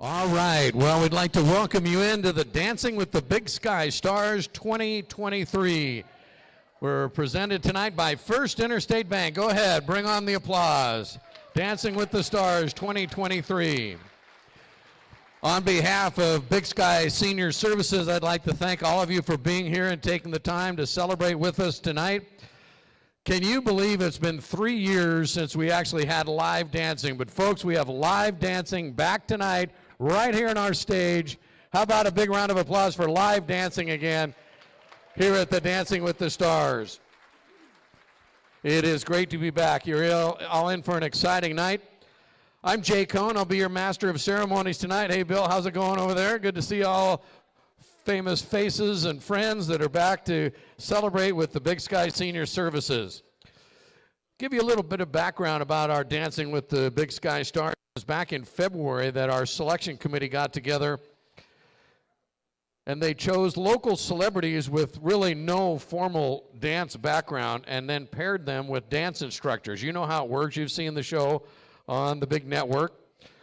All right, well, we'd like to welcome you into the Dancing with the Big Sky Stars 2023. We're presented tonight by First Interstate Bank. Go ahead, bring on the applause. Dancing with the Stars 2023. On behalf of Big Sky Senior Services, I'd like to thank all of you for being here and taking the time to celebrate with us tonight. Can you believe it's been 3 years since we actually had live dancing? But folks, we have live dancing back tonight right here on our stage. How about a big round of applause for live dancing again here at the Dancing with the Stars. It is great to be back. You're all in for an exciting night. I'm Jay Cohn. I'll be your master of ceremonies tonight. Hey, Bill, how's it going over there? Good to see all famous faces and friends that are back to celebrate with the Big Sky Senior Services. Give you a little bit of background about our Dancing with the Big Sky Stars. It was back in February that our selection committee got together and they chose local celebrities with really no formal dance background and then paired them with dance instructors. You know how it works. You've seen the show on the big network.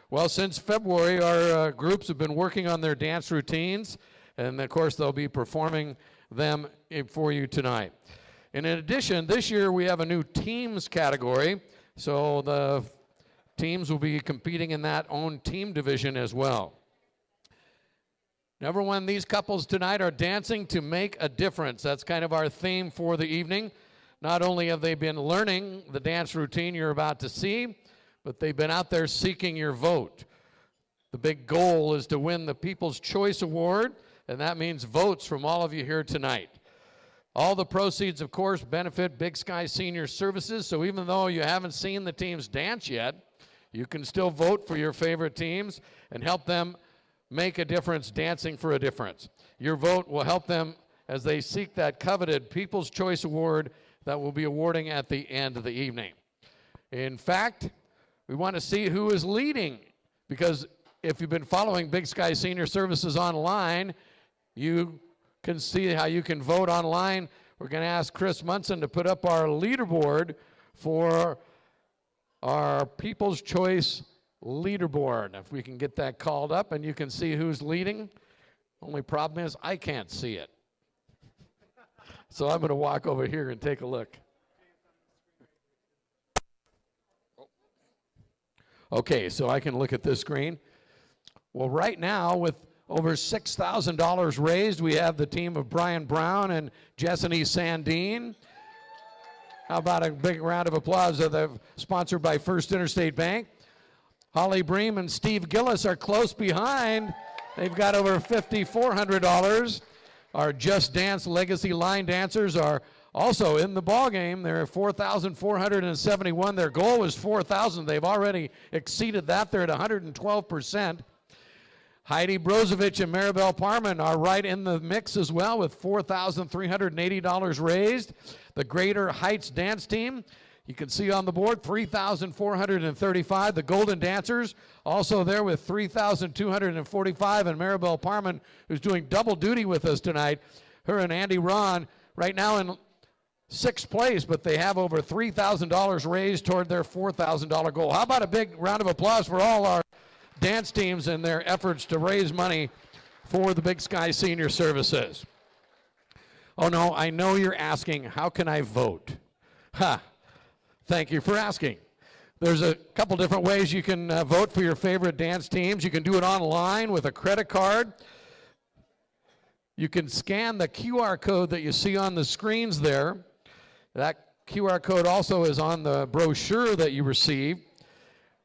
Well, since February, our groups have been working on their dance routines, and of course, they'll be performing them for you tonight. And in addition, this year we have a new teams category, so the teams will be competing in that own team division as well. Number one, these couples tonight are dancing to make a difference. That's kind of our theme for the evening. Not only have they been learning the dance routine you're about to see, but they've been out there seeking your vote. The big goal is to win the People's Choice Award, and that means votes from all of you here tonight. All the proceeds, of course, benefit Big Sky Senior Services, so even though you haven't seen the teams dance yet, you can still vote for your favorite teams and help them make a difference, dancing for a difference. Your vote will help them as they seek that coveted People's Choice Award that we'll be awarding at the end of the evening. In fact, we want to see who is leading, because if you've been following Big Sky Senior Services online, you can see how you can vote online. We're going to ask Chris Munson to put up our leaderboard for our People's Choice leaderboard. If we can get that called up and you can see who's leading. Only problem is I can't see it. So I'm going to walk over here and take a look. Okay, so I can look at this screen. Well, right now, with over $6,000 raised, we have the team of Brian Brown and Jessany Sandine. How about a big round of applause? They're sponsored by First Interstate Bank. Holly Bream and Steve Gillis are close behind. They've got over $5,400. Our Just Dance Legacy Line dancers are also in the ball game. They're 4,471. Their goal was 4,000. They've already exceeded that. They're at 112%. Heidi Brozovic and Maribel Parman are right in the mix as well with $4,380 raised. The Greater Heights Dance Team, you can see on the board, $3,435. The Golden Dancers also there with $3,245. And Maribel Parman, who's doing double duty with us tonight, her and Andy Ron right now in 6th place, but they have over $3,000 raised toward their $4,000 goal. How about a big round of applause for all our dance teams and their efforts to raise money for the Big Sky Senior Services. Oh no, I know you're asking, how can I vote? Thank you for asking. There's a couple different ways you can vote for your favorite dance teams. You can do it online with a credit card. You can scan the QR code that you see on the screens there. That QR code also is on the brochure that you receive.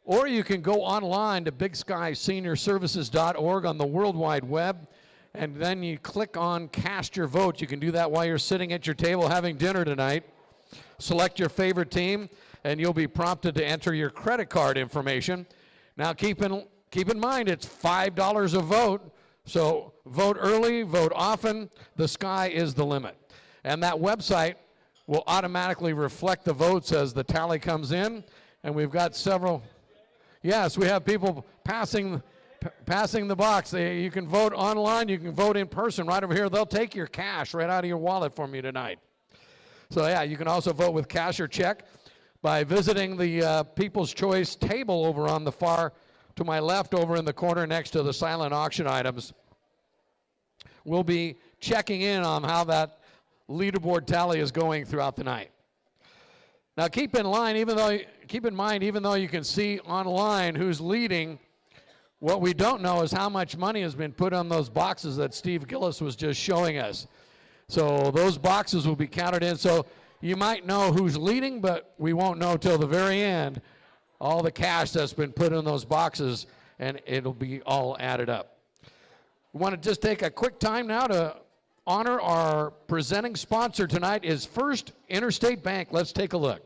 Or you can go online to BigSkySeniorServices.org on the World Wide Web, and then you click on Cast Your Vote. You can do that while you're sitting at your table having dinner tonight. Select your favorite team, and you'll be prompted to enter your credit card information. Now, keep in mind, it's $5 a vote, so vote early, vote often. The sky is the limit. And that website will automatically reflect the votes as the tally comes in, and we've got several... Yes, we have people passing the box. You can vote online. You can vote in person right over here. They'll take your cash right out of your wallet from you tonight. So, yeah, you can also vote with cash or check by visiting the People's Choice table over on the far to my left over in the corner next to the silent auction items will be checking in on how that leaderboard tally is going throughout the night. Now keep in mind, even though you can see online who's leading, what we don't know is how much money has been put on those boxes that Steve Gillis was just showing us. So those boxes will be counted in. So you might know who's leading, but we won't know till the very end all the cash that's been put in those boxes, and it'll be all added up. We want to just take a quick time now to honor our presenting sponsor tonight is First Interstate Bank. Let's take a look.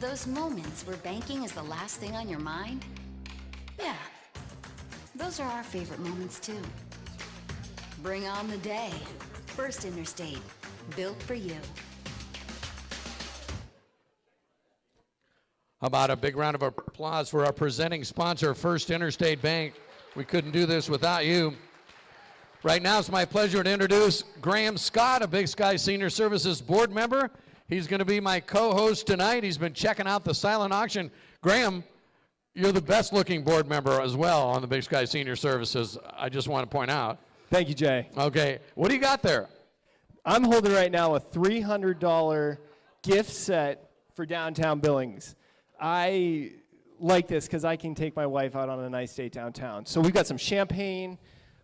Those moments where banking is the last thing on your mind? Yeah, those are our favorite moments too. Bring on the day. First Interstate, built for you. How about a big round of applause for our presenting sponsor, First Interstate Bank. We couldn't do this without you. Right now, it's my pleasure to introduce Graham Scott, a Big Sky Senior Services board member. He's going to be my co-host tonight. He's been checking out the silent auction. Graham, you're the best looking board member as well on the Big Sky Senior Services, I just want to point out. Thank you, Jay. Okay, what do you got there? I'm holding right now a $300 gift set for downtown Billings. I like this because I can take my wife out on a nice date downtown. So we've got some champagne.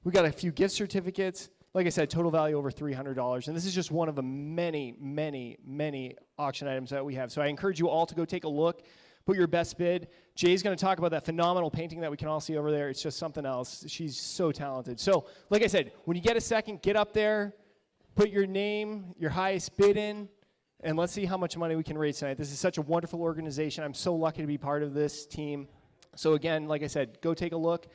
We've got a few gift certificates. Like I said, total value over $300. And this is just one of the many, many, many auction items that we have. So I encourage you all to go take a look, put your best bid. Jay's going to talk about that phenomenal painting that we can all see over there. It's just something else. She's so talented. So like I said, when you get a second, get up there, put your name, your highest bid in, and let's see how much money we can raise tonight. This is such a wonderful organization. I'm so lucky to be part of this team. So again, like I said, go take a look.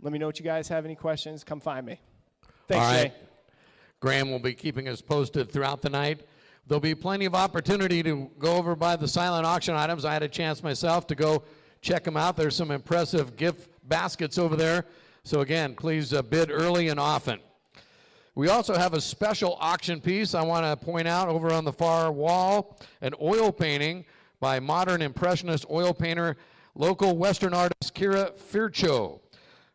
Let me know what you guys have any questions. Come find me. Thanks, all right. Jay. Graham will be keeping us posted throughout the night. There'll be plenty of opportunity to go over by the silent auction items. I had a chance myself to go check them out. There's some impressive gift baskets over there. So again, please bid early and often. We also have a special auction piece I want to point out over on the far wall, an oil painting by modern impressionist oil painter, local Western artist Kira Fircho.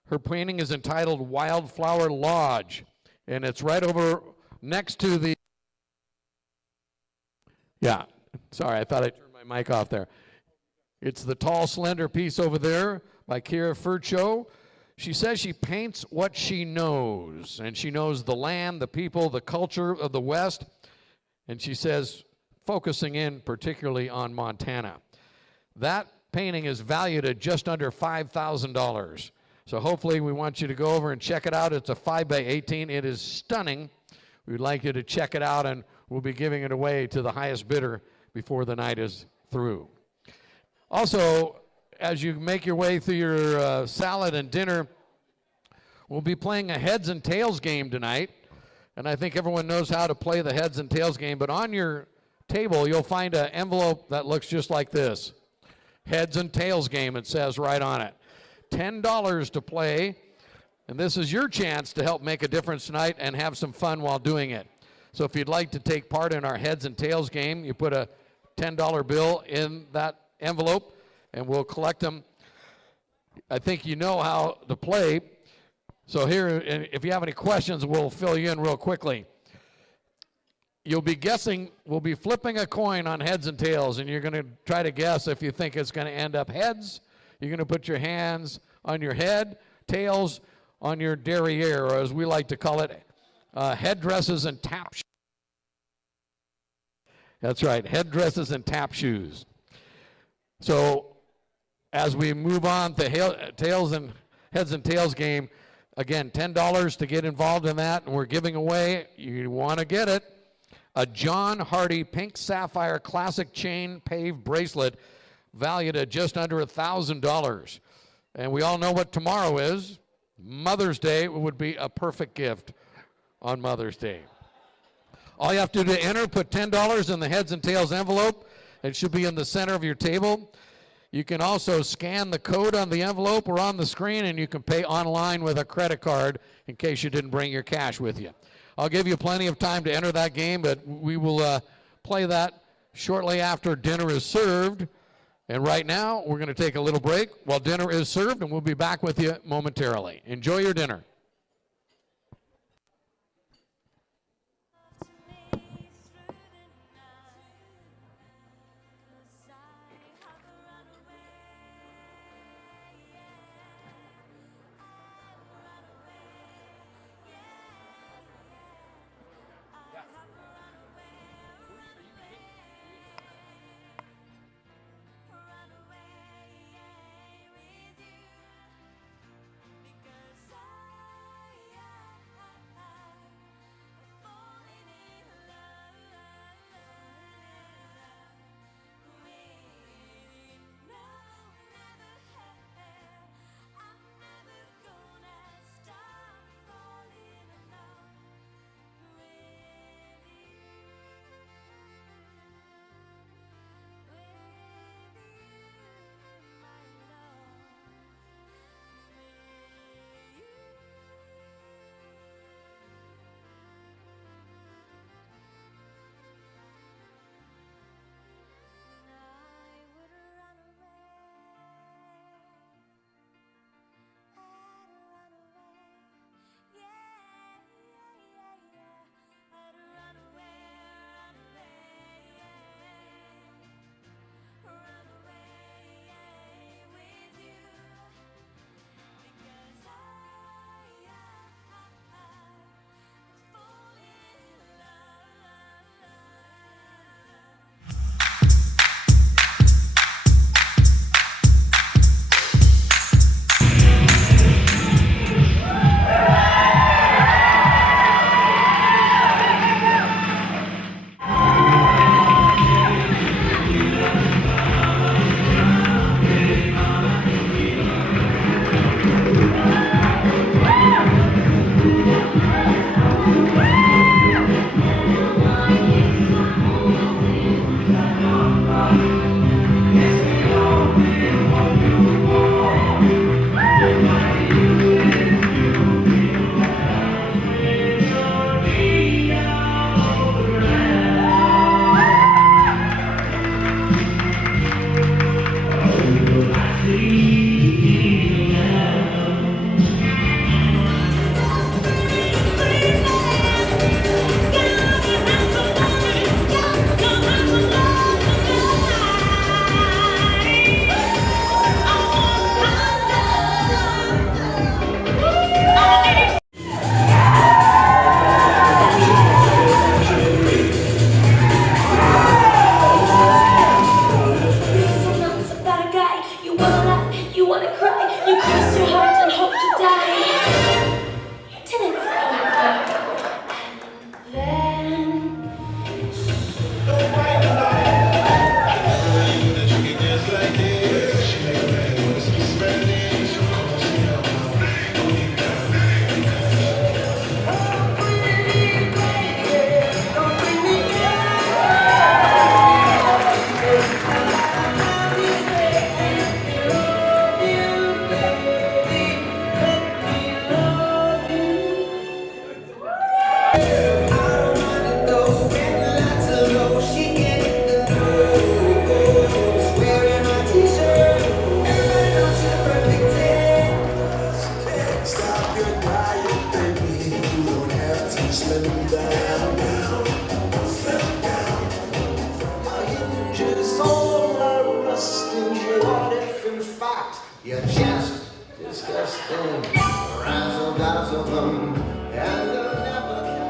Her painting is entitled Wildflower Lodge, and it's right over next to the, yeah, sorry, I thought I turned my mic off there. It's the tall, slender piece over there by Kira Fircho. She says she paints what she knows, and she knows the land, the people, the culture of the West, and she says focusing in particularly on Montana. That painting is valued at just under $5,000. So hopefully we want you to go over and check it out. It's a 5x18. It is stunning. We'd like you to check it out, and we'll be giving it away to the highest bidder before the night is through. Also, as you make your way through your salad and dinner, we'll be playing a heads and tails game tonight. And I think everyone knows how to play the heads and tails game, but on your table you'll find an envelope that looks just like this. Heads and tails game, it says right on it. $10 to play, and this is your chance to help make a difference tonight and have some fun while doing it. So if you'd like to take part in our heads and tails game, you put a $10 bill in that envelope and we'll collect them. I think you know how to play. So here, if you have any questions, we'll fill you in real quickly. You'll be guessing, we'll be flipping a coin on heads and tails, and you're going to try to guess if you think it's going to end up heads. You're going to put your hands on your head, tails on your derriere, or as we like to call it, headdresses and tap shoes. That's right, headdresses and tap shoes. So as we move on to heads and tails game, again, $10 to get involved in that, and we're giving away, you want to get it, a John Hardy Pink Sapphire Classic Chain Pave Bracelet valued at just under $1,000. And we all know what tomorrow is. Mother's Day would be a perfect gift on Mother's Day. All you have to do to enter, put $10 in the heads and tails envelope, It should be in the center of your table. You can also scan the code on the envelope or on the screen, and you can pay online with a credit card in case you didn't bring your cash with you. I'll give you plenty of time to enter that game, but we will play that shortly after dinner is served. And right now, we're going to take a little break while dinner is served, and we'll be back with you momentarily. Enjoy your dinner. You're just disgusting. Razzle dazzle them, and they'll never catch.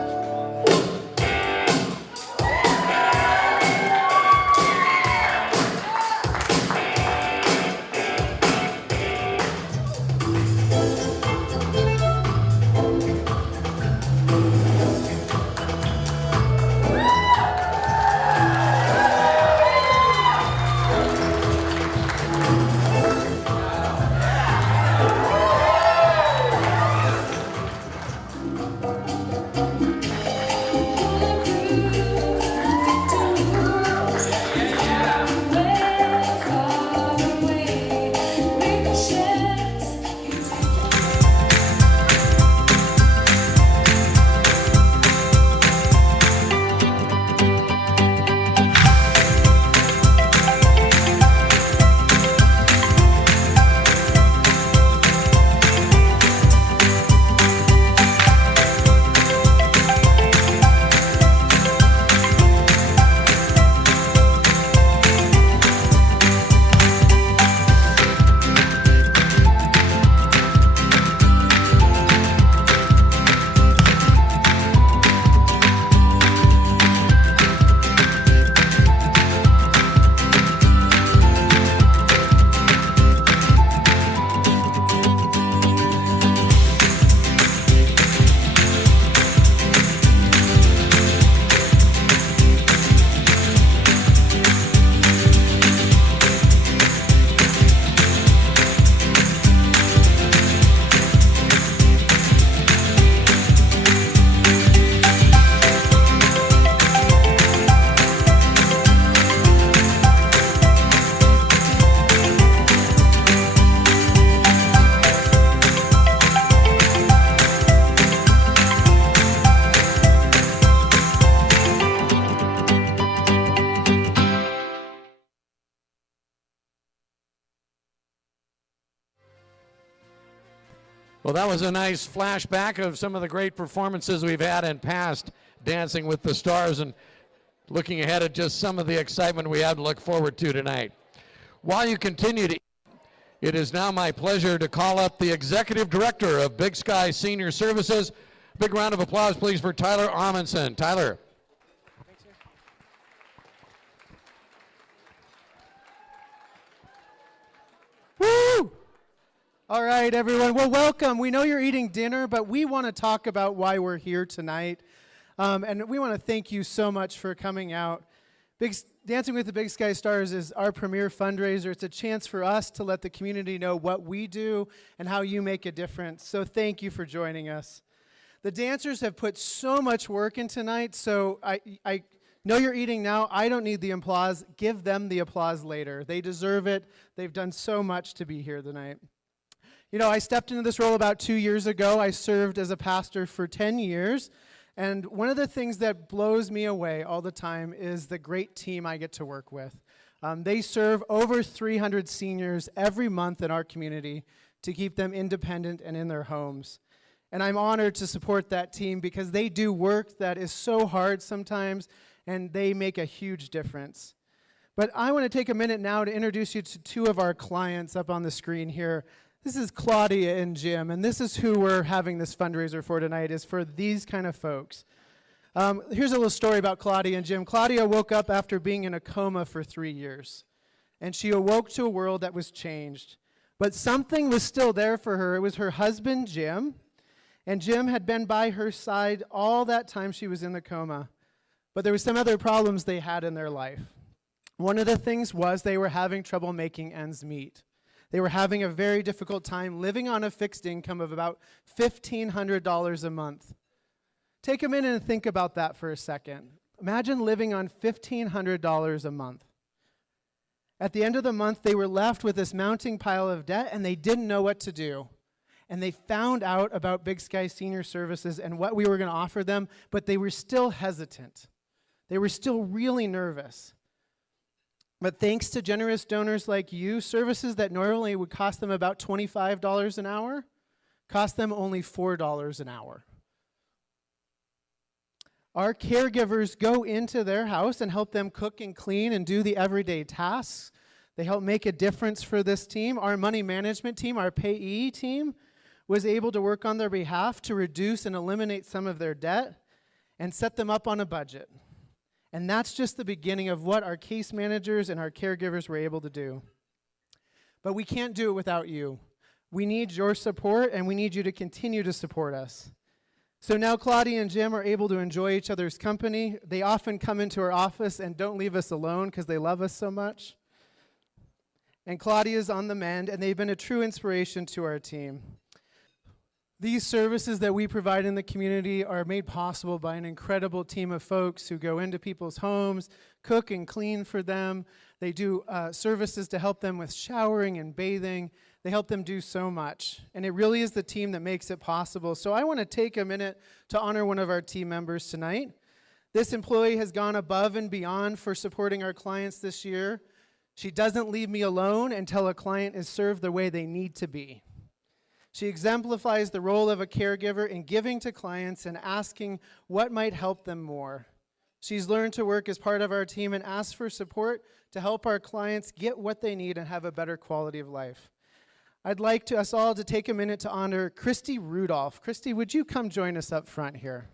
Well, that was a nice flashback of some of the great performances we've had in past Dancing with the Stars, and looking ahead at just some of the excitement we have to look forward to tonight. While you continue to eat, it is now my pleasure to call up the Executive Director of Big Sky Senior Services. Big round of applause, please, for Tyler Amundsen. Tyler. Woo! All right, everyone. Well, welcome. We know you're eating dinner, but we want to talk about why we're here tonight. And we want to thank you so much for coming out. Dancing with the Big Sky Stars is our premier fundraiser. It's a chance for us to let the community know what we do and how you make a difference. So thank you for joining us. The dancers have put so much work in tonight, so I know you're eating now. I don't need the applause. Give them the applause later. They deserve it. They've done so much to be here tonight. You know, I stepped into this role about 2 years ago. I served as a pastor for 10 years. And one of the things that blows me away all the time is the great team I get to work with. They serve over 300 seniors every month in our community to keep them independent and in their homes. And I'm honored to support that team because they do work that is so hard sometimes, and they make a huge difference. But I want to take a minute now to introduce you to two of our clients up on the screen here. This is Claudia and Jim, and this is who we're having this fundraiser for tonight, is for these kind of folks. Here's a little story about Claudia and Jim. Claudia woke up after being in a coma for 3 years, and she awoke to a world that was changed. But something was still there for her. It was her husband, Jim, and Jim had been by her side all that time she was in the coma. But there were some other problems they had in their life. One of the things was they were having trouble making ends meet. They were having a very difficult time living on a fixed income of about $1,500 a month. Take a minute and think about that for a second. Imagine living on $1,500 a month. At the end of the month, they were left with this mounting pile of debt, and they didn't know what to do. And they found out about Big Sky Senior Services and what we were going to offer them, but they were still hesitant. They were still really nervous. But thanks to generous donors like you, services that normally would cost them about $25 an hour cost them only $4 an hour. Our caregivers go into their house and help them cook and clean and do the everyday tasks. They help make a difference for this team. Our money management team, our payee team, was able to work on their behalf to reduce and eliminate some of their debt and set them up on a budget. And that's just the beginning of what our case managers and our caregivers were able to do. But we can't do it without you. We need your support, and we need you to continue to support us. So now Claudia and Jim are able to enjoy each other's company. They often come into our office and don't leave us alone because they love us so much. And Claudia's on the mend, and they've been a true inspiration to our team. These services that we provide in the community are made possible by an incredible team of folks who go into people's homes, cook and clean for them. They do services to help them with showering and bathing. They help them do so much. And it really is the team that makes it possible. So I want to take a minute to honor one of our team members tonight. This employee has gone above and beyond for supporting our clients this year. She doesn't leave me alone until a client is served the way they need to be. She exemplifies the role of a caregiver in giving to clients and asking what might help them more. She's learned to work as part of our team and asks for support to help our clients get what they need and have a better quality of life. I'd like us all to take a minute to honor Christy Rudolph. Christy, would you come join us up front here?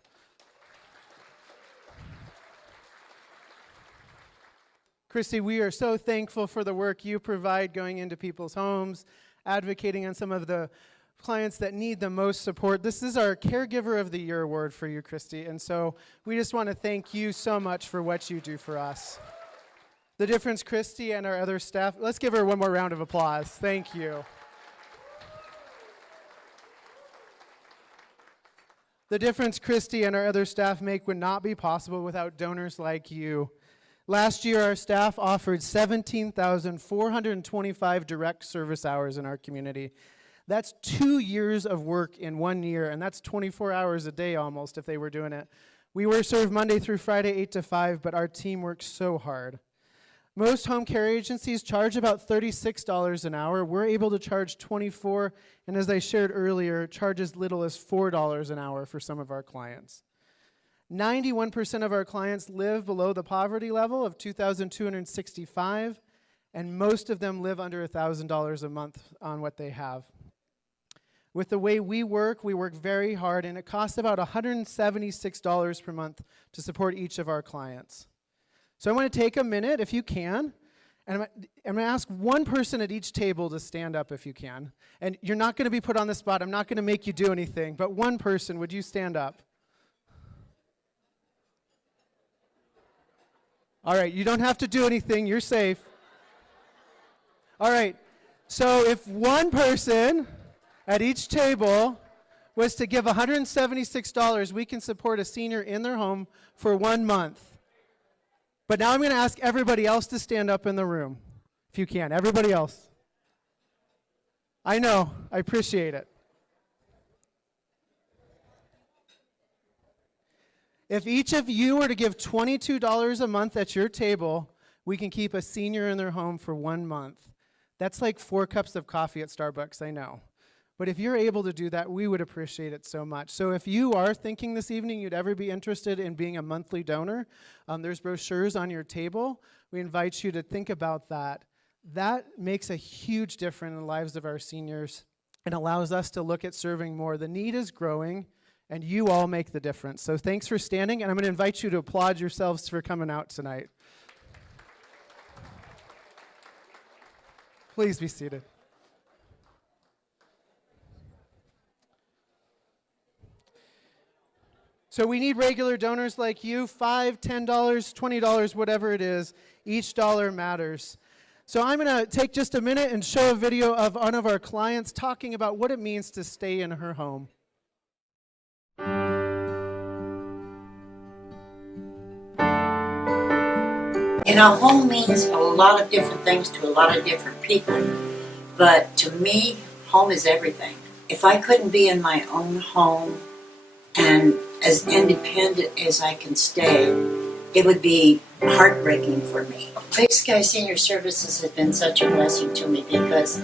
Christy, we are so thankful for the work you provide going into people's homes, advocating on some of the clients that need the most support. This is our Caregiver of the Year award for you, Christy, and so we just want to thank you so much for what you do for us. The Difference, Christy, and our other staff. Let's give her one more round of applause. Thank you. The difference Christy and our other staff make would not be possible without donors like you. Last year, our staff offered 17,425 direct service hours in our community. That's 2 years of work in 1 year, and that's 24 hours a day almost if they were doing it. We were served Monday through Friday, 8 to 5, but our team works so hard. Most home care agencies charge about $36 an hour. We're able to charge $24, and as I shared earlier, charge as little as $4 an hour for some of our clients. 91% of our clients live below the poverty level of $2,265, and most of them live under $1,000 a month on what they have. With the way we work very hard, and it costs about $176 per month to support each of our clients. So I want to take a minute, if you can, and I'm going to ask one person at each table to stand up if you can. And you're not going to be put on the spot. I'm not going to make you do anything, but one person, would you stand up? All right, you don't have to do anything. You're safe. All right, so if one person at each table was to give $176, we can support a senior in their home for 1 month. But now I'm going to ask everybody else to stand up in the room, if you can. Everybody else. I know, I appreciate it. If each of you were to give $22 a month at your table, we can keep a senior in their home for 1 month. That's like 4 cups of coffee at Starbucks, I know. But if you're able to do that, we would appreciate it so much. So if you are thinking this evening you'd ever be interested in being a monthly donor, there's brochures on your table. We invite you to think about that. That makes a huge difference in the lives of our seniors and allows us to look at serving more. The need is growing, and you all make the difference. So thanks for standing, and I'm going to invite you to applaud yourselves for coming out tonight. Please be seated. So we need regular donors like you, $5, $10, $20, whatever it is. Each dollar matters. So I'm going to take just a minute and show a video of one of our clients talking about what it means to stay in her home. Home means a lot of different things to a lot of different people. But to me, home is everything. If I couldn't be in my own home and as independent as I can stay, it would be heartbreaking for me. Big Sky Senior Services has been such a blessing to me because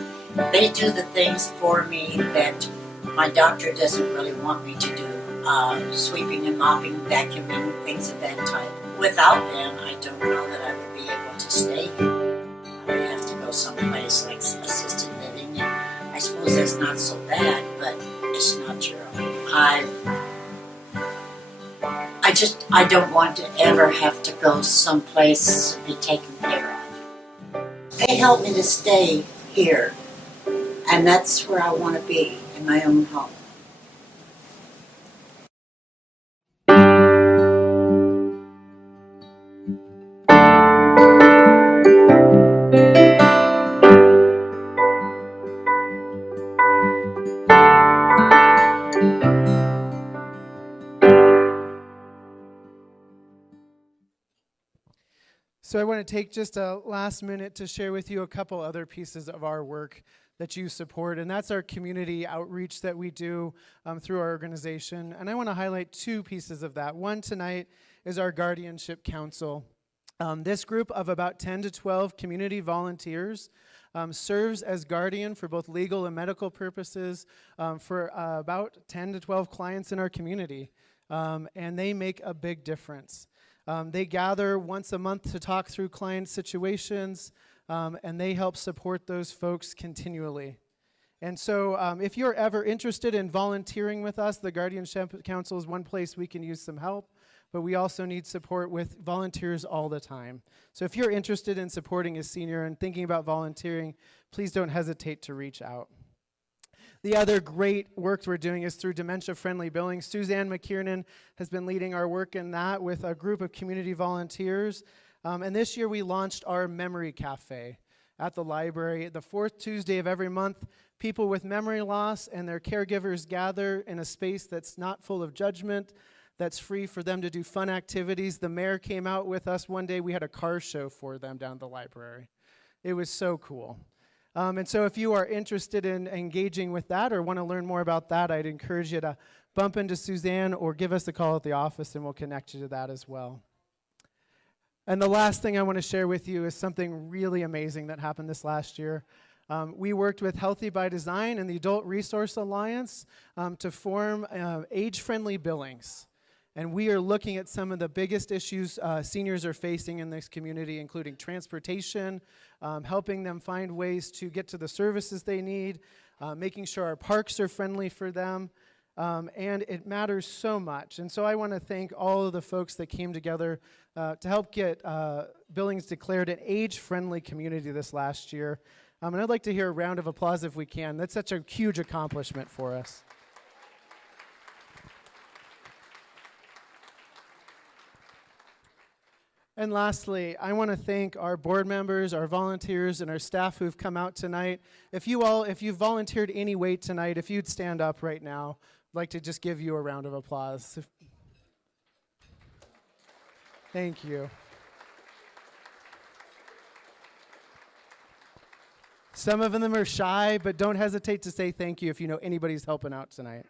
they do the things for me that my doctor doesn't really want me to do. Sweeping and mopping, vacuuming, things of that type. Without them, I don't know that I would be able to stay here. I would have to go someplace like assisted living, and I suppose that's not so bad, but it's not your own. I don't want to ever have to go someplace to be taken care of. They help me to stay here, and that's where I want to be, in my own home. So I want to take just a last minute to share with you a couple other pieces of our work that you support, and that's our community outreach that we do through our organization. And I want to highlight 2 pieces of that. One tonight is our Guardianship Council. This group of about 10 to 12 community volunteers serves as guardian for both legal and medical purposes for about 10 to 12 clients in our community, and they make a big difference. They gather once a month to talk through client situations, and they help support those folks continually. And so if you're ever interested in volunteering with us, the Guardianship Council is one place we can use some help, but we also need support with volunteers all the time. So if you're interested in supporting a senior and thinking about volunteering, please don't hesitate to reach out. The other great work we're doing is through dementia-friendly billing. Suzanne McKiernan has been leading our work in that with a group of community volunteers. And this year we launched our Memory Cafe at the library. The 4th Tuesday of every month, people with memory loss and their caregivers gather in a space that's not full of judgment, that's free for them to do fun activities. The mayor came out with us one day. We had a car show for them down at the library. It was so cool. And so if you are interested in engaging with that or want to learn more about that, I'd encourage you to bump into Suzanne or give us a call at the office and we'll connect you to that as well. And the last thing I want to share with you is something really amazing that happened this last year. We worked with Healthy by Design and the Adult Resource Alliance to form age-friendly billings. And we are looking at some of the biggest issues seniors are facing in this community, including transportation, helping them find ways to get to the services they need, making sure our parks are friendly for them. And it matters so much. And so I want to thank all of the folks that came together to help get Billings declared an age-friendly community this last year. And I'd like to hear a round of applause if we can. That's such a huge accomplishment for us. And lastly, I want to thank our board members, our volunteers, and our staff who've come out tonight. If you've volunteered any way tonight, if you'd stand up right now, I'd like to just give you a round of applause. Thank you. Some of them are shy, but don't hesitate to say thank you if you know anybody's helping out tonight.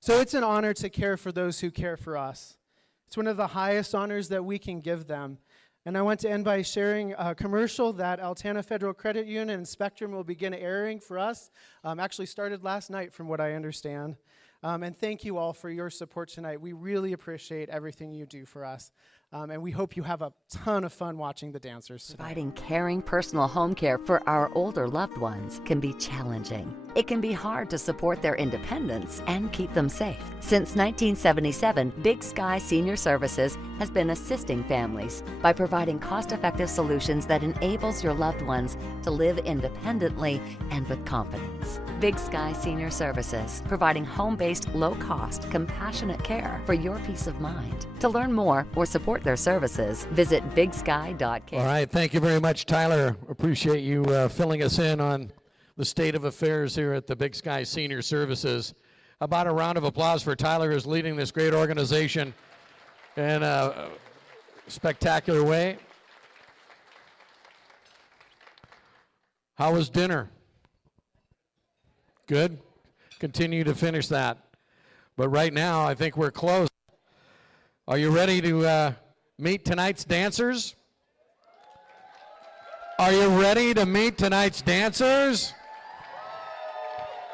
So it's an honor to care for those who care for us. It's one of the highest honors that we can give them. And I want to end by sharing a commercial that Altana Federal Credit Union and Spectrum will begin airing for us. Actually started last night from what I understand. And thank you all for your support tonight. We really appreciate everything you do for us. And we hope you have a ton of fun watching the dancers tonight. Providing caring personal home care for our older loved ones can be challenging. It can be hard to support their independence and keep them safe. Since 1977, Big Sky Senior Services has been assisting families by providing cost-effective solutions that enables your loved ones to live independently and with confidence. Big Sky Senior Services, providing home-based, low-cost, compassionate care for your peace of mind. To learn more or support their services, visit bigsky.care. All right, thank you very much, Tyler. Appreciate you filling us in on the state of affairs here at the Big Sky Senior Services. How about a round of applause for Tyler, who's leading this great organization in a spectacular way. How was dinner? Good? Continue to finish that. But right now, I think we're close. Are you ready to meet tonight's dancers? Are you ready to meet tonight's dancers?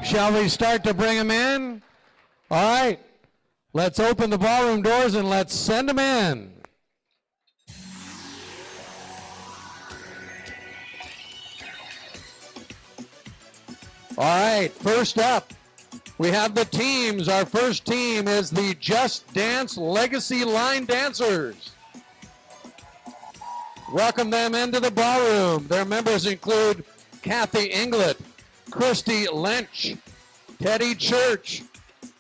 Shall we start to bring them in? All right, let's open the ballroom doors and let's send them in. All right, first up, we have the teams. Our first team is the Just Dance Legacy Line Dancers. Welcome them into the ballroom. Their members include Kathy Inglett, Christy Lynch, Teddy Church,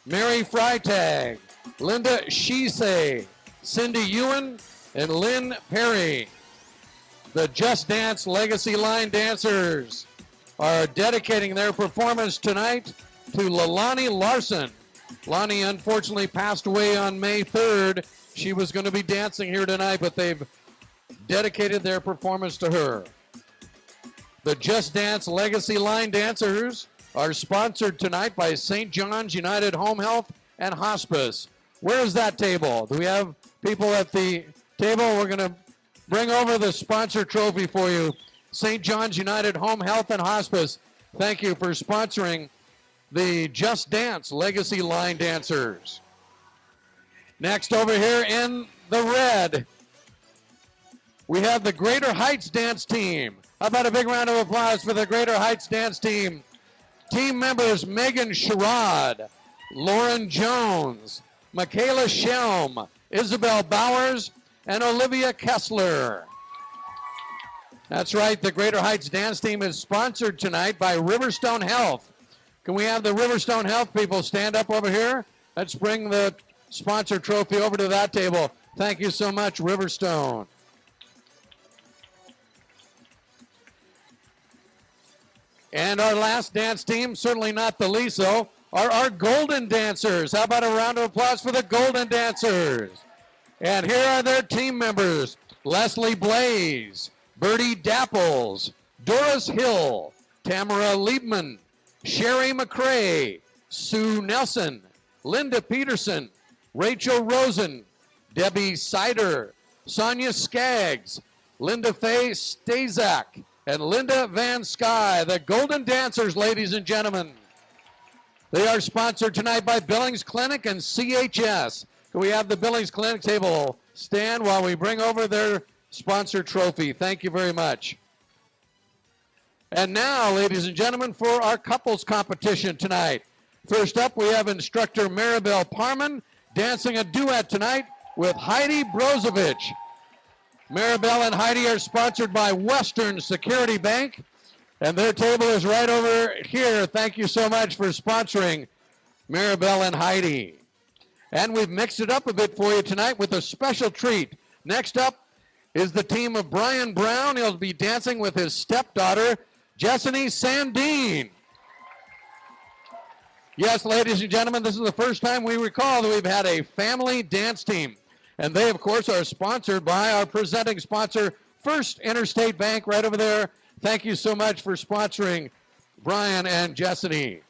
Mary Freitag, Linda Shise, Cindy Ewan, and Lynn Perry. The Just Dance Legacy Line Dancers are dedicating their performance tonight to Lalani Larson. Lonnie unfortunately passed away on May 3rd. She was going to be dancing here tonight, but they've dedicated their performance to her. The Just Dance Legacy Line Dancers are sponsored tonight by St. John's United Home Health and Hospice. Where is that table? Do we have people at the table? We're going to bring over the sponsor trophy for you. St. John's United Home Health and Hospice, thank you for sponsoring the Just Dance Legacy Line Dancers. Next over here in the red, we have the Greater Heights Dance Team. How about a big round of applause for the Greater Heights Dance Team? Team members Megan Sherrod, Lauren Jones, Michaela Shelm, Isabel Bowers, and Olivia Kessler. That's right, the Greater Heights Dance Team is sponsored tonight by Riverstone Health. Can we have the Riverstone Health people stand up over here? Let's bring the sponsor trophy over to that table. Thank you so much, Riverstone. And our last dance team, certainly not the least so, are our Golden Dancers. How about a round of applause for the Golden Dancers? And here are their team members: Leslie Blaze, Bertie Dapples, Doris Hill, Tamara Liebman, Sherry McCrae, Sue Nelson, Linda Peterson, Rachel Rosen, Debbie Sider, Sonia Skaggs, Linda Faye Stazak, and Linda Van Sky, the Golden Dancers, ladies and gentlemen. They are sponsored tonight by Billings Clinic and CHS. Can we have the Billings Clinic table stand while we bring over their sponsor trophy? Thank you very much. And now, ladies and gentlemen, for our couples competition tonight. First up, we have instructor Maribel Parman dancing a duet tonight with Heidi Brozovic. Maribel and Heidi are sponsored by Western Security Bank, and their table is right over here. Thank you so much for sponsoring Maribel and Heidi. And we've mixed it up a bit for you tonight with a special treat. Next up is the team of Brian Brown. He'll be dancing with his stepdaughter, Jessany Sandine. Yes, ladies and gentlemen, this is the first time we recall that we've had a family dance team. And they, of course, are sponsored by our presenting sponsor, First Interstate Bank, right over there. Thank you so much for sponsoring Brian and Jessany.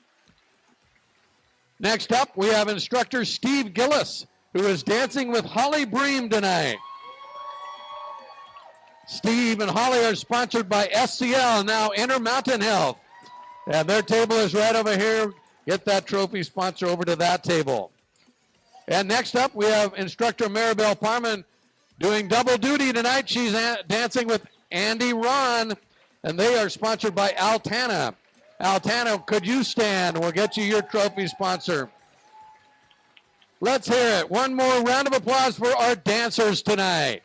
Next up, we have instructor Steve Gillis, who is dancing with Holly Bream tonight. Steve and Holly are sponsored by SCL, now Intermountain Health. And their table is right over here. Get that trophy sponsor over to that table. And next up, we have instructor Maribel Parman doing double duty tonight. She's dancing with Andy Ron, and they are sponsored by Altana. Altana, could you stand? We'll get you your trophy sponsor. Let's hear it. One more round of applause for our dancers tonight.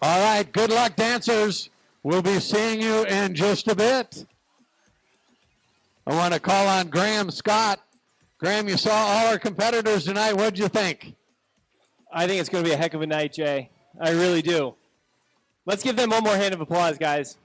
All right, good luck, dancers. We'll be seeing you in just a bit. I want to call on Graham Scott. Graham, you saw all our competitors tonight. What did you think? I think it's going to be a heck of a night, Jay. I really do. Let's give them one more hand of applause, guys.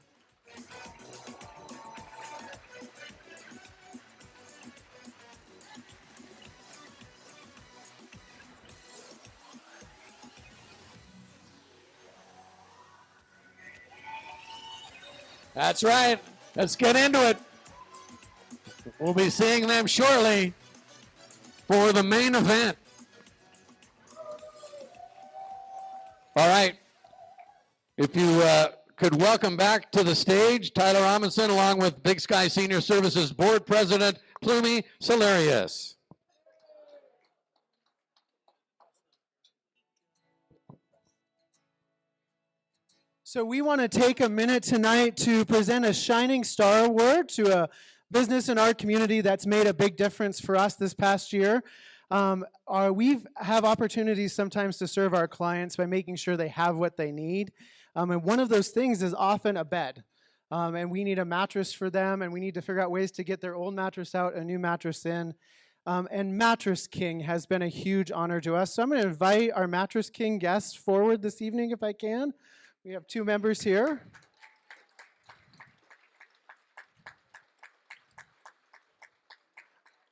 That's right. Let's get into it. We'll be seeing them shortly for the main event. All right. If you could welcome back to the stage Tyler Amundsen along with Big Sky Senior Services Board President Plumie Solarius. So we want to take a minute tonight to present a Shining Star Award to a business in our community that's made a big difference for us this past year. We have opportunities sometimes to serve our clients by making sure they have what they need. And one of those things is often a bed. And we need a mattress for them, and we need to figure out ways to get their old mattress out, a new mattress in. And Mattress King has been a huge honor to us. So I'm going to invite our Mattress King guests forward this evening if I can. We have two members here.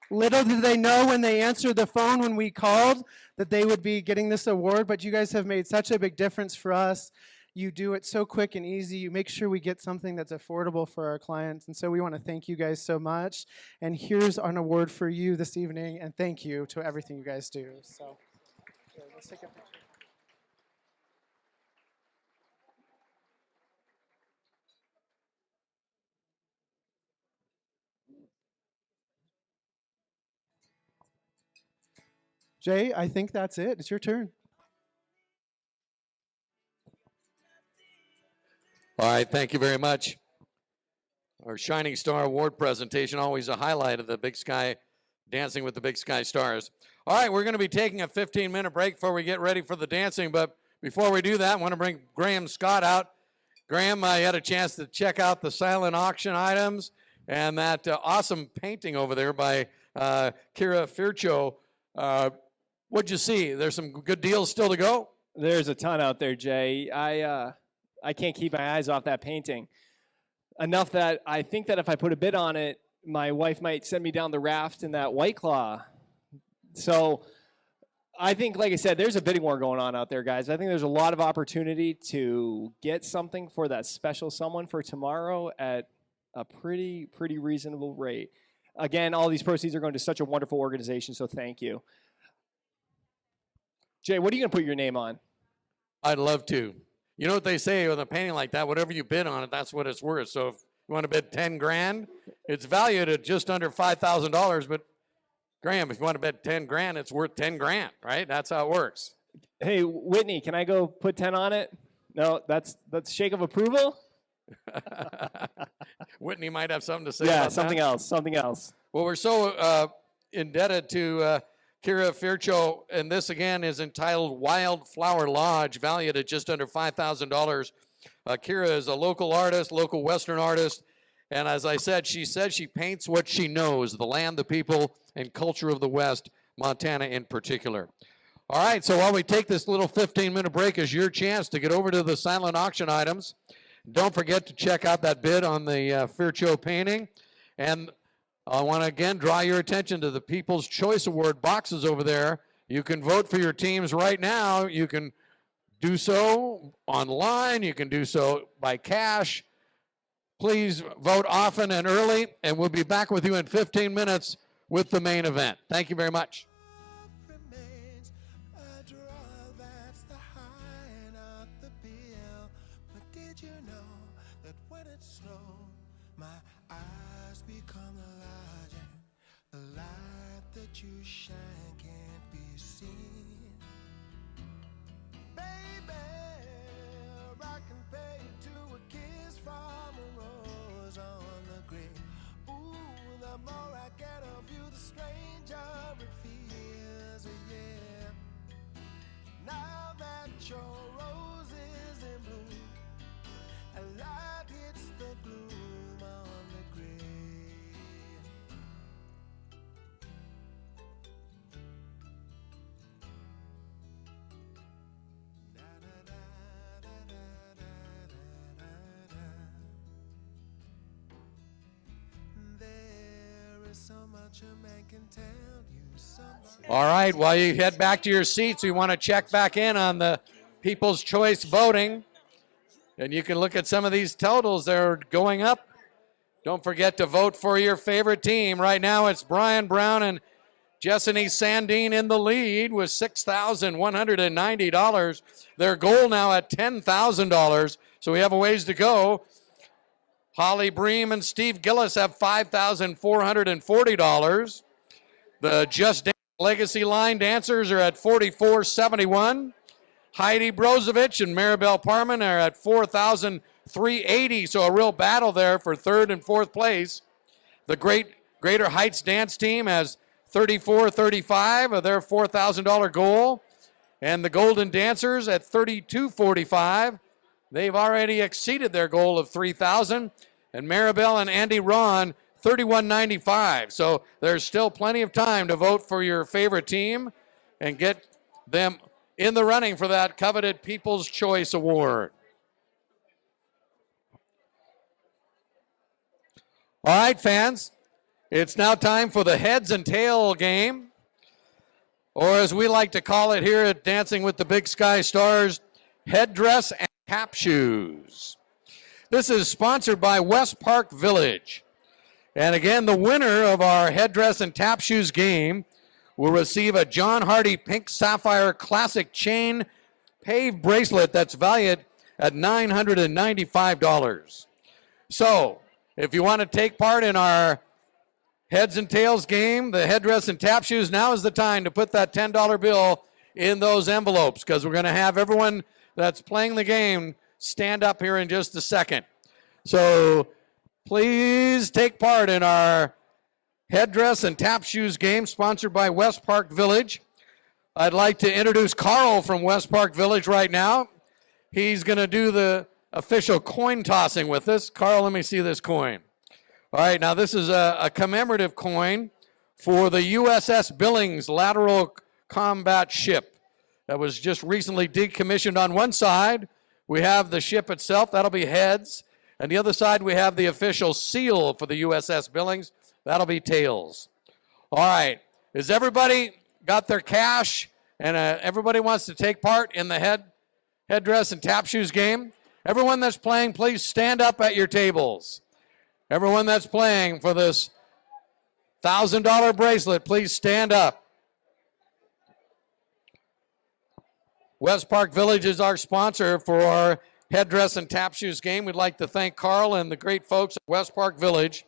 Little did they know when they answered the phone when we called that they would be getting this award, but you guys have made such a big difference for us. You do it so quick and easy. You make sure we get something that's affordable for our clients, and so we want to thank you guys so much. And here's an award for you this evening, and thank you to everything you guys do. So, here, let's take a picture. Jay, I think that's it. It's your turn. All right, thank you very much. Our Shining Star Award presentation, always a highlight of the Big Sky, Dancing with the Big Sky Stars. All right, we're going to be taking a 15-minute break before we get ready for the dancing, but before we do that, I want to bring Graham Scott out. Graham, I had a chance to check out the silent auction items and that awesome painting over there by Kira Fircho. What'd you see? There's some good deals still to go? There's a ton out there, Jay. I can't keep my eyes off that painting. Enough that I think that if I put a bid on it, my wife might send me down the raft in that White Claw. So I think, like I said, there's a bidding war going on out there, guys. I think there's a lot of opportunity to get something for that special someone for tomorrow at a pretty reasonable rate. Again, all these proceeds are going to such a wonderful organization, so thank you. Jay, what are you going to put your name on? I'd love to. You know what they say with a painting like that, whatever you bid on it, that's what it's worth. So if you want to bid 10 grand, it's valued at just under $5,000. But Graham, if you want to bet 10 grand, it's worth 10 grand, right? That's how it works. Hey, Whitney, can I go put 10 on it? No, that's shake of approval? Whitney might have something to say Yeah, about something that. else, something else. Well, we're so indebted to Kira Fircho, and this again is entitled Wildflower Lodge, valued at just under $5,000. Kira is a local artist, local Western artist, and as I said she paints what she knows, the land, the people, and culture of the West, Montana in particular. All right, so while we take this little 15-minute break, is your chance to get over to the silent auction items. Don't forget to check out that bid on the Fircho painting, and I want to again draw your attention to the People's Choice Award boxes over there. You can vote for your teams right now. You can do so online. You can do so by cash. Please vote often and early, and we'll be back with you in 15 minutes with the main event. Thank you very much. Remains a draw that's the high, not the bill. But did you know that when it snowed, my eyes become larger? The light that you shine can't be seen. Baby, I can pay you to a kiss from a rose on the grave. Ooh, the more I get of you, the stranger it feels, yeah. Now that your rose is in bloom, a light hits the gloom on the grave. There is so much a man can tell you, so much. All right, while you head back to your seats, we want to check back in on the People's Choice voting. And you can look at some of these totals. They're going up. Don't forget to vote for your favorite team. Right now, it's Brian Brown and Jessany Sandine in the lead with $6,190. Their goal now at $10,000, so we have a ways to go. Holly Bream and Steve Gillis have $5,440. The Just Dance Legacy Line dancers are at $4,471. Heidi Brozovic and Maribel Parman are at $4,380. So a real battle there for third and fourth place. The Greater Heights dance team has $3,435 of their $4,000 goal. And the Golden Dancers at $3,245. They've already exceeded their goal of $3,000. And Maribel and Andy Ron, $3,195. So there's still plenty of time to vote for your favorite team and get them in the running for that coveted People's Choice Award. All right, fans, it's now time for the heads and tail game, or as we like to call it here at Dancing with the Big Sky Stars, headdress and tap shoes. This is sponsored by West Park Village. And again, the winner of our headdress and tap shoes game will receive a John Hardy Pink Sapphire Classic Chain Pave Bracelet that's valued at $995. So, if you want to take part in our heads and tails game, the headdress and tap shoes, now is the time to put that $10 bill in those envelopes, because we're going to have everyone that's playing the game stand up here in just a second. So please take part in our headdress and tap shoes game sponsored by West Park Village. I'd like to introduce Carl from West Park Village right now. He's going to do the official coin tossing with us. Carl, let me see this coin. All right, now this is a commemorative coin for the USS Billings lateral combat ship that was just recently decommissioned. On one side, we have the ship itself. That'll be heads. And the other side, we have the official seal for the USS Billings. That'll be tails. All right. Is everybody got their cash? And everybody wants to take part in the headdress and tap shoes game? Everyone that's playing, please stand up at your tables. Everyone that's playing for this $1,000 bracelet, please stand up. West Park Village is our sponsor for our headdress and tap shoes game. We'd like to thank Carl and the great folks at West Park Village.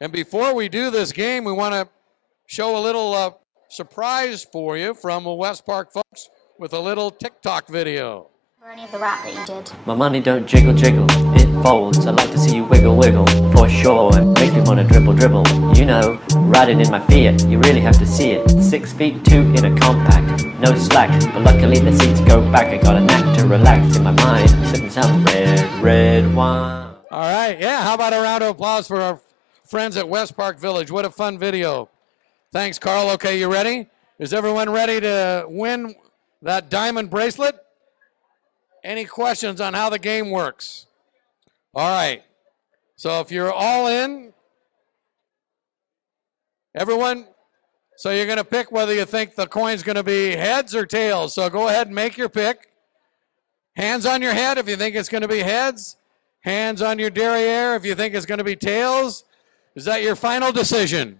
And before we do this game, we want to show a little surprise for you from the West Park folks with a little TikTok video. Or any of the rap that you did. My money don't jiggle jiggle, it folds. I like to see you wiggle wiggle, for sure. It makes me wanna dribble dribble. You know, riding in my Fiat, you really have to see it. 6'2" in a compact, no slack. But luckily the seats go back. I got a knack to relax in my mind, sipping some red wine. All right, yeah. How about a round of applause for our friends at West Park Village? What a fun video. Thanks, Carl. Okay, you ready? Is everyone ready to win that diamond bracelet? Any questions on how the game works? All right. So if you're all in, everyone, so you're going to pick whether you think the coin's going to be heads or tails. So go ahead and make your pick. Hands on your head if you think it's going to be heads. Hands on your derriere if you think it's going to be tails. Is that your final decision?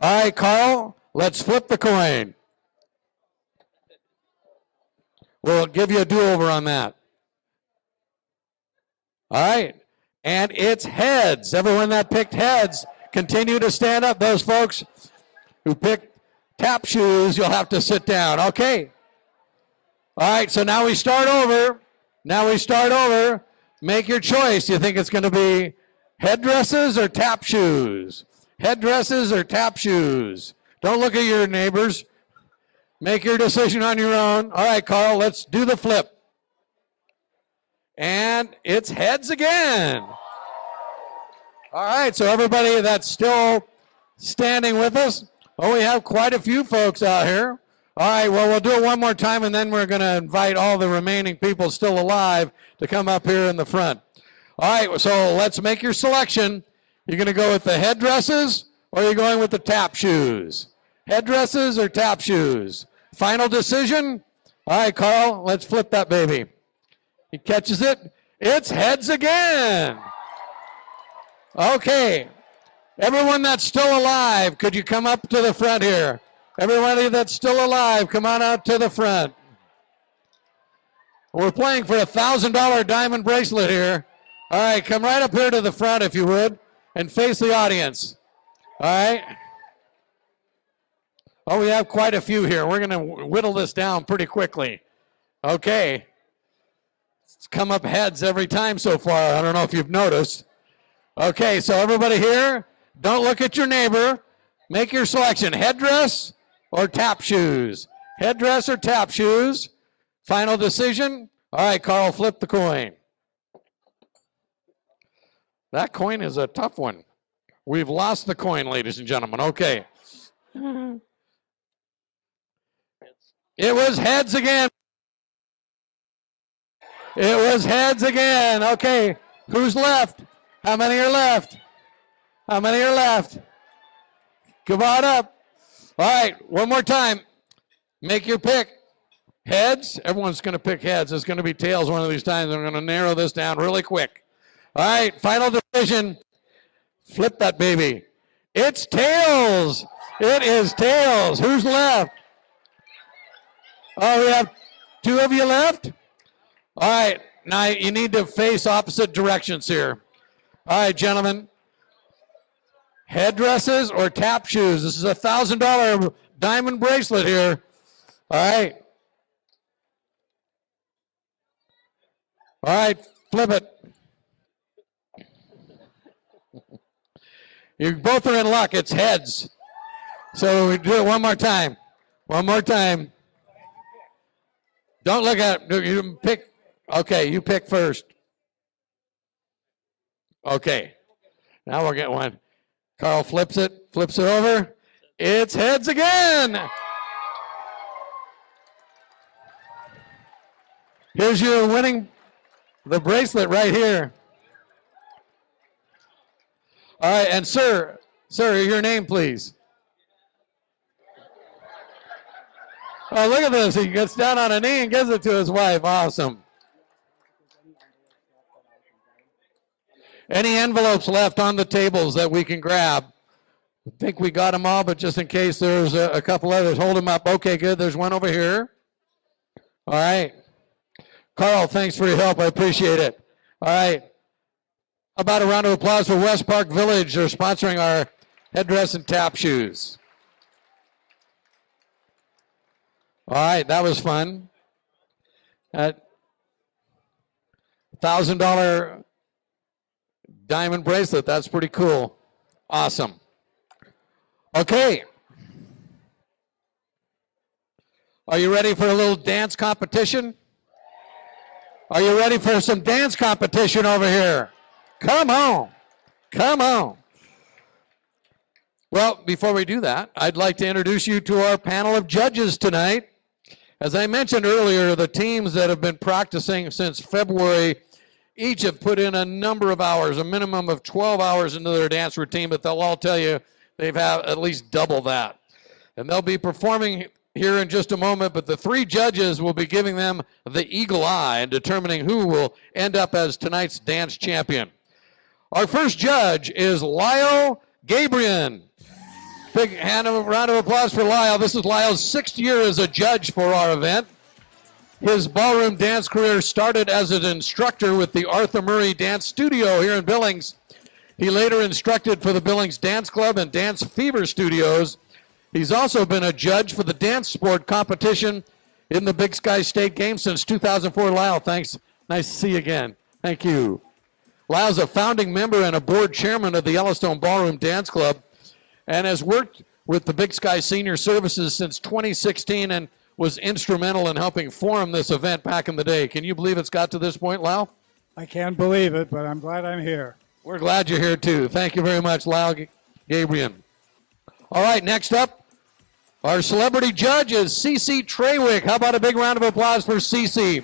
All right, Carl, let's flip the coin. We'll give you a do-over on that. All right, and it's heads. Everyone that picked heads, continue to stand up. Those folks who picked tap shoes, you'll have to sit down. Okay. All right, so now we start over. Make your choice. You think it's going to be headdresses or tap shoes? Headdresses or tap shoes? Don't look at your neighbors. Make your decision on your own. All right, Carl, let's do the flip. And it's heads again. All right, so everybody that's still standing with us, oh, we have quite a few folks out here. All right, well, we'll do it one more time, and then we're going to invite all the remaining people still alive to come up here in the front. All right, so let's make your selection. You're going to go with the headdresses, or you're going with the tap shoes? Headdresses or tap shoes? Final decision? All right, Carl, let's flip that baby. He catches it. It's heads again. Okay. Everyone that's still alive, could you come up to the front here? Everybody that's still alive, come on out to the front. We're playing for a $1,000 diamond bracelet here. All right, come right up here to the front if you would, and face the audience. All right. Oh, we have quite a few here. We're going to whittle this down pretty quickly. Okay. It's come up heads every time so far. I don't know if you've noticed. Okay, so everybody here, don't look at your neighbor. Make your selection. Headdress or tap shoes? Headdress or tap shoes? Final decision? All right, Carl, flip the coin. That coin is a tough one. We've lost the coin, ladies and gentlemen. Okay. It was heads again. It was heads again. Okay, who's left? How many are left? How many are left? Come on up. All right, one more time. Make your pick. Heads? Everyone's going to pick heads. It's going to be tails one of these times. I'm going to narrow this down really quick. All right, final decision. Flip that baby. It's tails. It is tails. Who's left? Oh, we have two of you left? All right, now you need to face opposite directions here. All right, gentlemen. Headdresses or tap shoes? This is a $1,000 diamond bracelet here. All right. All right, flip it. You both are in luck. It's heads. So we do it one more time. One more time. Don't look at it. You pick. Okay, you pick first. Okay. Now we'll get one. Carl flips it over. It's heads again. Here's your winning, the bracelet right here. All right, and sir, your name, please. Oh, look at this. He gets down on a knee and gives it to his wife. Awesome. Any envelopes left on the tables that we can grab? I think we got them all, but just in case there's a couple others, hold them up. Okay, good. There's one over here. All right. Carl, thanks for your help. I appreciate it. All right. How about a round of applause for West Park Village? They're sponsoring our headdress and tap shoes. All right, that was fun. That $1,000 diamond bracelet, that's pretty cool. Awesome. Okay. Are you ready for a little dance competition? Are you ready for some dance competition over here? Come on. Come on. Well, before we do that, I'd like to introduce you to our panel of judges tonight. As I mentioned earlier, the teams that have been practicing since February each have put in a number of hours, a minimum of 12 hours into their dance routine, but they'll all tell you they've had at least double that. And they'll be performing here in just a moment, but the three judges will be giving them the eagle eye and determining who will end up as tonight's dance champion. Our first judge is Lyle Gabriel. Big round of applause for Lyle. This is Lyle's 6th year as a judge for our event. His ballroom dance career started as an instructor with the Arthur Murray Dance Studio here in Billings. He later instructed for the Billings Dance Club and Dance Fever Studios. He's also been a judge for the dance sport competition in the Big Sky State Games since 2004. Lyle, thanks. Nice to see you again. Thank you. Lyle's a founding member and a board chairman of the Yellowstone Ballroom Dance Club and has worked with the Big Sky Senior Services since 2016 and was instrumental in helping form this event back in the day. Can you believe it's got to this point, Lyle? I can't believe it, but I'm glad I'm here. We're glad you're here, too. Thank you very much, Lyle Gabriel. All right, next up, our celebrity judge is Cece Trawick. How about a big round of applause for Cece?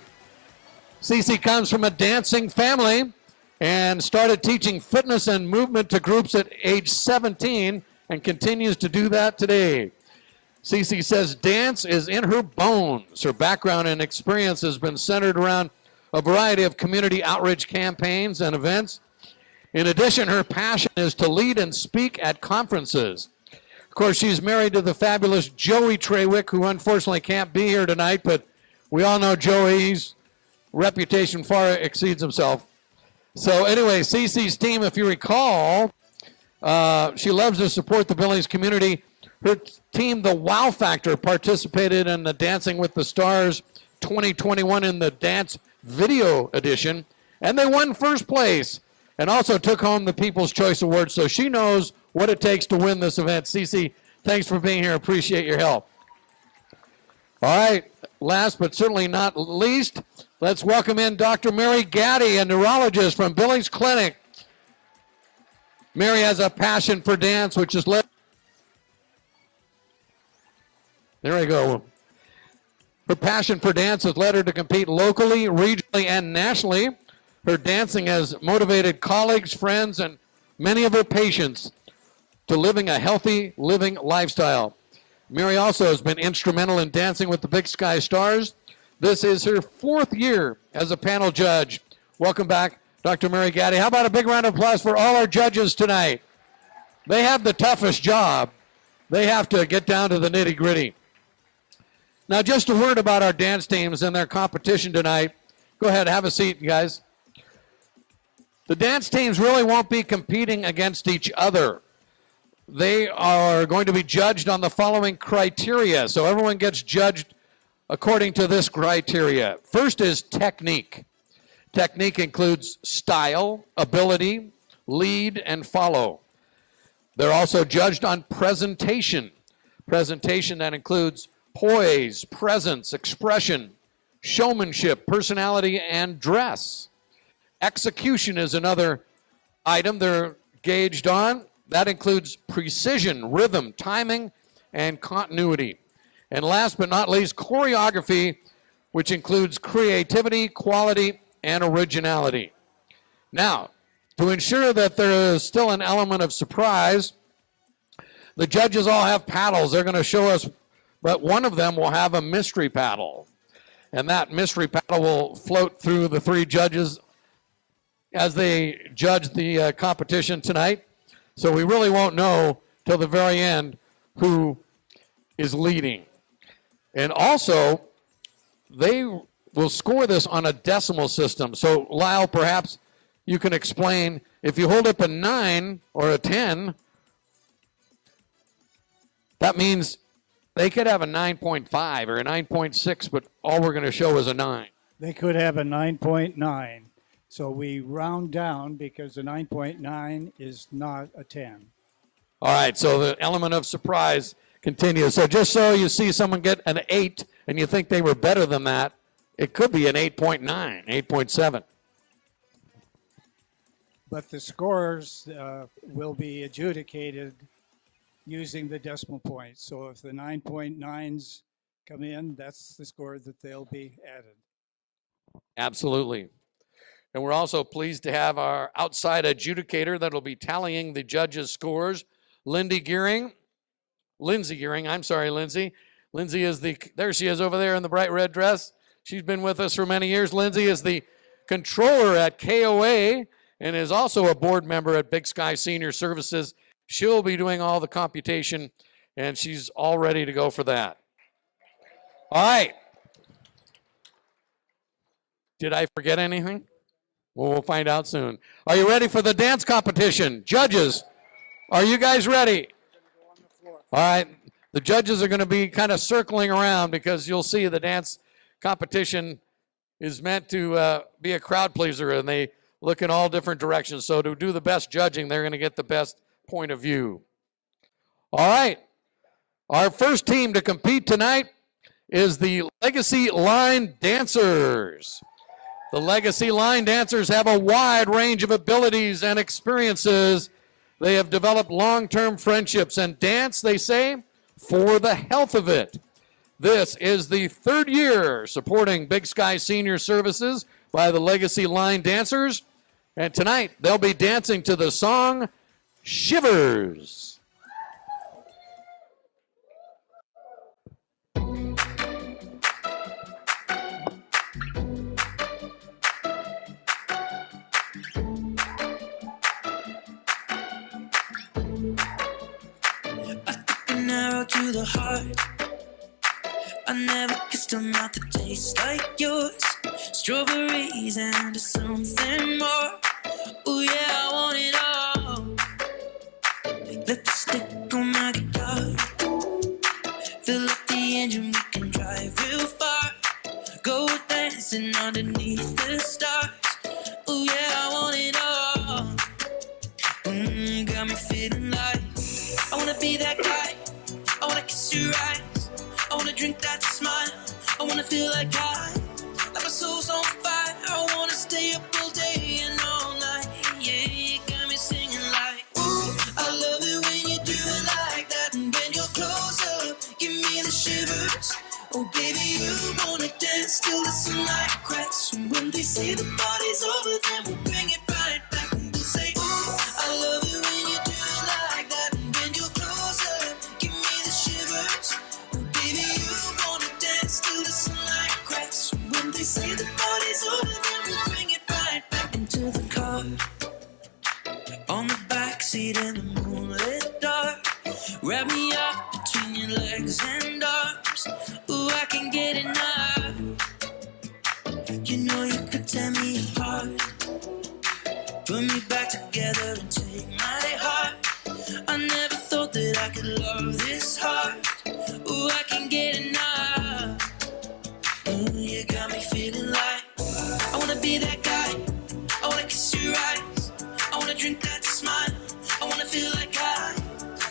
Cece comes from a dancing family and started teaching fitness and movement to groups at age 17 and continues to do that today. Cece says dance is in her bones. Her background and experience has been centered around a variety of community outreach campaigns and events. In addition, her passion is to lead and speak at conferences. Of course, she's married to the fabulous Joey Trawick, who unfortunately can't be here tonight, but we all know Joey's reputation far exceeds himself. So anyway, Cece's team, if you recall, she loves to support the Billings community. Her team, the Wow Factor, participated in the Dancing with the Stars 2021 in the Dance Video Edition, and they won first place and also took home the People's Choice Award, so she knows what it takes to win this event. Cece, thanks for being here. Appreciate your help. All right, last but certainly not least, let's welcome in Dr. Mary Gaddy, a neurologist from Billings Clinic. Mary has a passion for dance, which is led. There we go. Her passion for dance has led her to compete locally, regionally, and nationally. Her dancing has motivated colleagues, friends, and many of her patients to living a healthy living lifestyle. Mary also has been instrumental in Dancing with the Big Sky Stars. This is her 4th year as a panel judge. Welcome back, Dr. Mary Gaddy. How about a big round of applause for all our judges tonight? They have the toughest job. They have to get down to the nitty-gritty. Now, just a word about our dance teams and their competition tonight. Go ahead, have a seat, guys. The dance teams really won't be competing against each other. They are going to be judged on the following criteria. So everyone gets judged according to this criteria. First is technique. Technique includes style, ability, lead, and follow. They're also judged on presentation. Presentation that includes poise, presence, expression, showmanship, personality, and dress. Execution is another item they're gauged on. That includes precision, rhythm, timing, and continuity. And last but not least, choreography, which includes creativity, quality, and originality. Now, to ensure that there is still an element of surprise, the judges all have paddles. They're going to show us, but one of them will have a mystery paddle. And that mystery paddle will float through the 3 judges as they judge the competition tonight. So we really won't know till the very end who is leading. And also, they will score this on a decimal system. So, Lyle, perhaps you can explain, if you hold up a 9 or a 10, that means they could have a 9.5 or a 9.6, but all we're going to show is a 9. They could have a 9.9. So we round down because the 9.9 is not a 10. All right, so the element of surprise continues. So just so you see someone get an 8 and you think they were better than that, it could be an 8.9, 8.7. But the scores will be adjudicated using the decimal points. So if the 9.9s come in, that's the score that they'll be added. Absolutely. And we're also pleased to have our outside adjudicator that'll be tallying the judges' scores, Lindsay Gearing. I'm sorry, Lindsay. Lindsay is there she is over there in the bright red dress. She's been with us for many years. Lindsay is the controller at KOA and is also a board member at Big Sky Senior Services. She'll be doing all the computation, and she's all ready to go for that. All right. Did I forget anything? Well, we'll find out soon. Are you ready for the dance competition? Judges, are you guys ready? All right. The judges are going to be kind of circling around because you'll see the dance competition is meant to be a crowd pleaser, and they look in all different directions. So to do the best judging, they're going to get the best point of view. All right. Our first team to compete tonight is the Legacy Line Dancers. The Legacy Line Dancers have a wide range of abilities and experiences. They have developed long-term friendships and dance, they say, for the health of it. This is the third year supporting Big Sky Senior Services by the Legacy Line Dancers. And tonight, they'll be dancing to the song Shivers. An arrow to the heart. I never kissed a mouth that tastes like yours. Strawberries and something more. Oh yeah, I want it all. Let the stick on my guitar. Fill up the engine, we can drive real far. Go dancing underneath the stars. Oh yeah, I want it all. Got me feeling like I wanna be that guy. I wanna kiss your eyes. I wanna drink that smile. I wanna feel like like my soul's on fire. I wanna stay up all day and all night. Yeah, you got me singing like, ooh, I love it when you do it like that. And when you're close up, give me the shivers. Oh baby, you wanna dance till the sunlight cracks. And when they say the party's over, then we'll bring it right back. And we'll say, ooh, I love it when you do it like that. And when you're close up, give me the shivers. Oh baby, you wanna dance till the sunlight cracks. And when they say the party's over, then we'll bring it right back into the car. On the backseat in the moonlit dark. Wrap me up between your legs and arms. Ooh, I can get enough. You know you could tear me apart. Put me back together and take my heart. I never thought that I could love this hard. Ooh, I can get enough. Ooh, you got me feeling like I wanna be that guy. I wanna kiss your eyes. I wanna drink that smile. I wanna feel like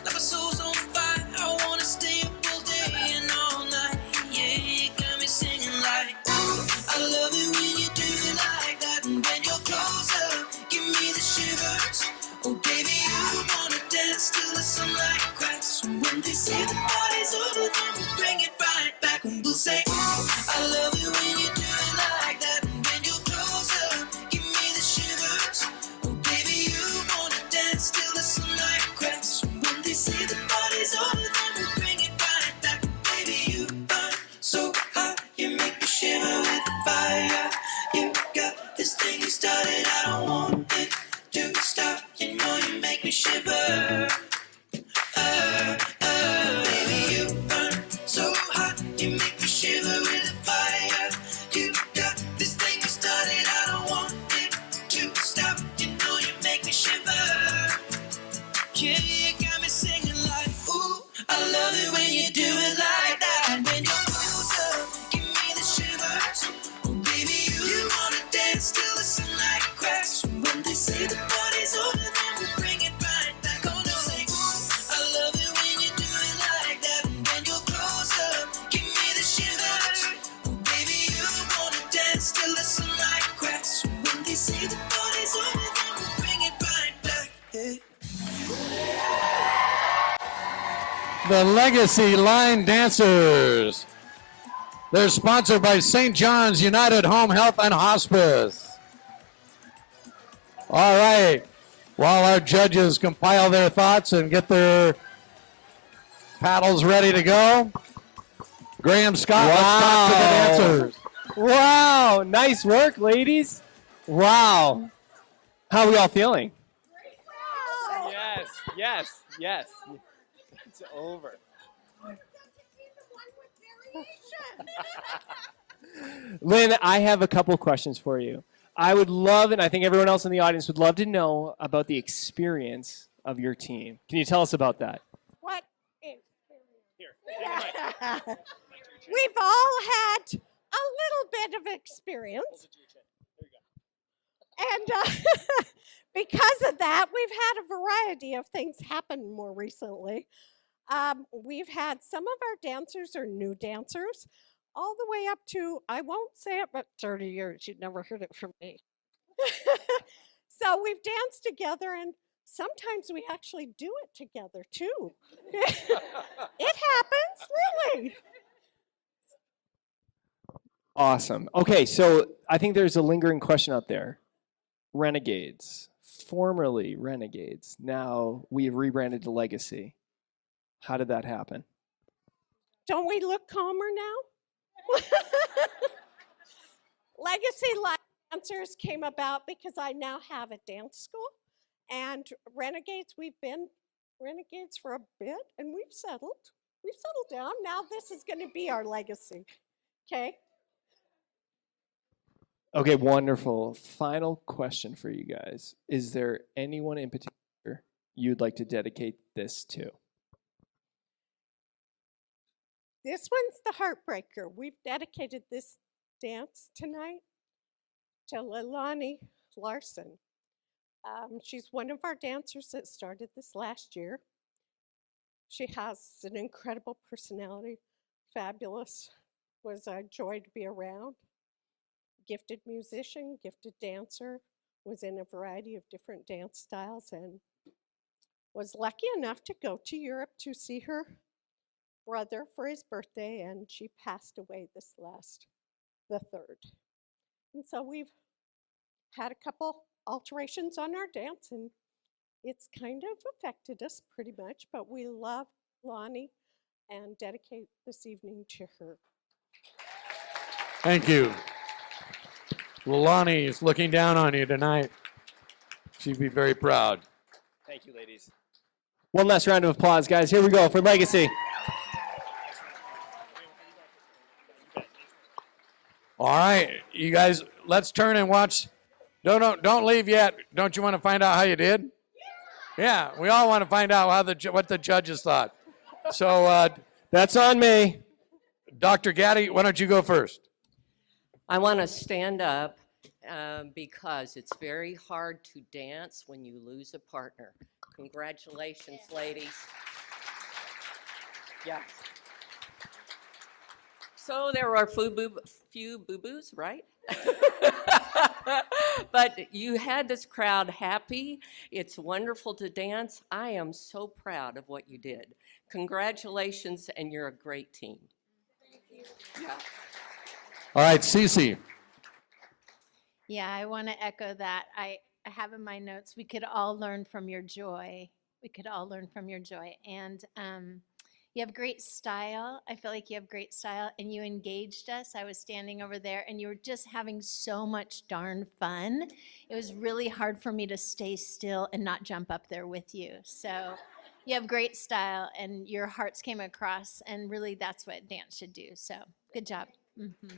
like my soul's on fire. I wanna stay up all day and all night. Yeah, you got me singing like, ooh, I love it when you do it like that. And when you're closer, give me the shivers. Oh baby, you wanna dance till the sunlight cracks. And when they say the party Yeah, you got me singing like, ooh, I love it when you do it like that. And when you're closer, give me the shivers. Oh, baby, you wanna dance till the sunlight cracks. When they say the party's over, then we bring it right back. Oh, no, say, ooh, I love it when you do it like that. And when you're closer, give me the shivers. Oh, baby, you wanna dance till the sunlight cracks. When they say the party's over, then we bring it right back. Yeah. The Legacy Line Dancers. They're sponsored by St. John's United Home Health and Hospice. All right. While our judges compile their thoughts and get their paddles ready to go, Graham Scott, let's talk to the dancers. Wow, nice work, ladies. Wow. How are we all feeling? Yes, yes, yes. It's over. Lynn, I have a couple questions for you. I would love, and I think everyone else in the audience would love to know about the experience of your team. Can you tell us about that? What experience? We've all had a little bit of experience. And because of that, we've had a variety of things happen more recently. We've had some of our dancers are new dancers, all the way up to, I won't say it, but 30 years. You'd never heard it from me. So we've danced together, and sometimes we actually do it together too. It happens, really. Awesome. Okay, so I think there's a lingering question out there. Renegades, formerly Renegades, now we have rebranded to Legacy. How did that happen? Don't we look calmer now? Legacy Live Dancers came about because I now have a dance school, and Renegades, we've been Renegades for a bit, and we've settled down. Now this is going to be our legacy, okay? Okay, wonderful. Final question for you guys. Is there anyone in particular you'd like to dedicate this to? This one's the Heartbreaker. We've dedicated this dance tonight to Leilani Larson. She's one of our dancers that started this last year. She has an incredible personality, fabulous, was a joy to be around. Gifted musician, gifted dancer, was in a variety of different dance styles, and was lucky enough to go to Europe to see her brother for his birthday, and she passed away the 3rd. And so we've had a couple alterations on our dance, and it's kind of affected us pretty much, but we love Lonnie and dedicate this evening to her. Thank you. Well, Lonnie is looking down on you tonight. She'd be very proud. Thank you, ladies. One last round of applause, guys. Here we go for Legacy. All right, you guys, let's turn and watch. Don't leave yet. Don't you want to find out how you did? Yeah, we all want to find out what the judges thought. So that's on me. Dr. Gaddy, why don't you go first? I want to stand up because it's very hard to dance when you lose a partner. Congratulations, ladies. Yeah. So there are few boo-boos, right? But you had this crowd happy. It's wonderful to dance. I am so proud of what you did. Congratulations, and you're a great team. Thank you. Yeah. All right, Cece. Yeah, I want to echo that. I have in my notes, we could all learn from your joy. We could all learn from your joy. And you have great style. I feel like you have great style, and you engaged us. I was standing over there, and you were just having so much darn fun. It was really hard for me to stay still and not jump up there with you. So you have great style, and your hearts came across, and really that's what dance should do. So good job. Mm-hmm.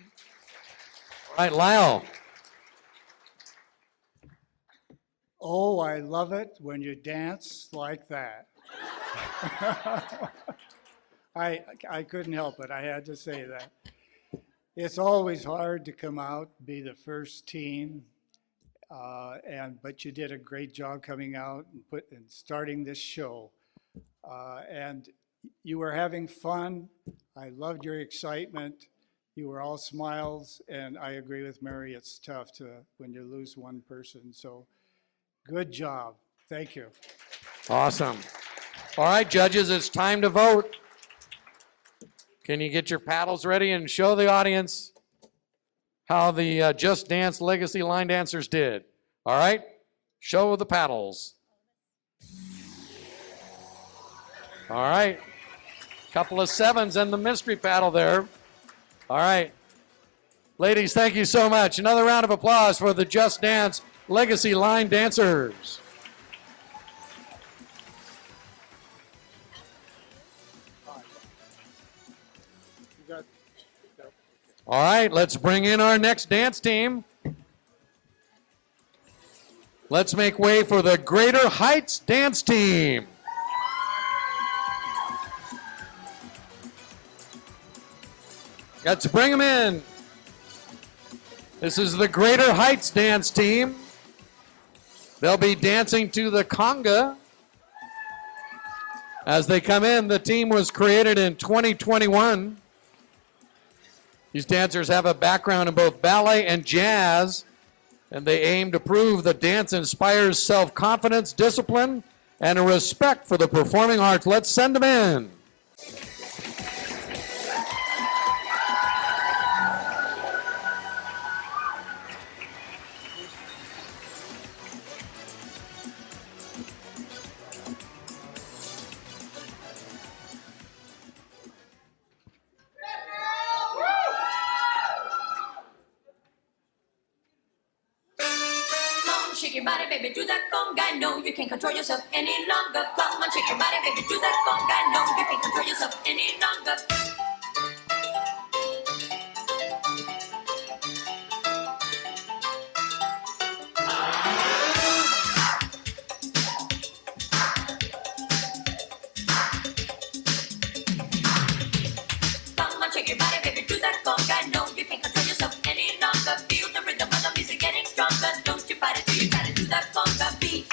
All right, Lyle. Oh, I love it when you dance like that. I couldn't help it. I had to say that. It's always hard to come out, be the first team, but you did a great job coming out and starting this show. And you were having fun. I loved your excitement. You were all smiles, and I agree with Mary. It's tough when you lose one person. So, good job. Thank you. Awesome. All right, judges, it's time to vote. Can you get your paddles ready and show the audience how the Just Dance Legacy line dancers did? All right, show the paddles. All right, couple of sevens and the mystery paddle there. All right, ladies, thank you so much. Another round of applause for the Just Dance Legacy line dancers. All right, let's bring in our next dance team. Let's make way for the Greater Heights dance team. Let's bring them in. This is the Greater Heights dance team. They'll be dancing to the conga. As they come in, the team was created in 2021. These dancers have a background in both ballet and jazz, and they aim to prove that dance inspires self-confidence, discipline, and a respect for the performing arts. Let's send them in. Shake your body, baby, do that conga. No, you can't control yourself any longer. Come on, shake your body, baby, do that conga. No, you can't control yourself any longer. Come on, shake your body, baby, do that conga. No, you can't control yourself any longer. Feel the rhythm of the music getting stronger. Don't you fight it till you try to do that conga beat.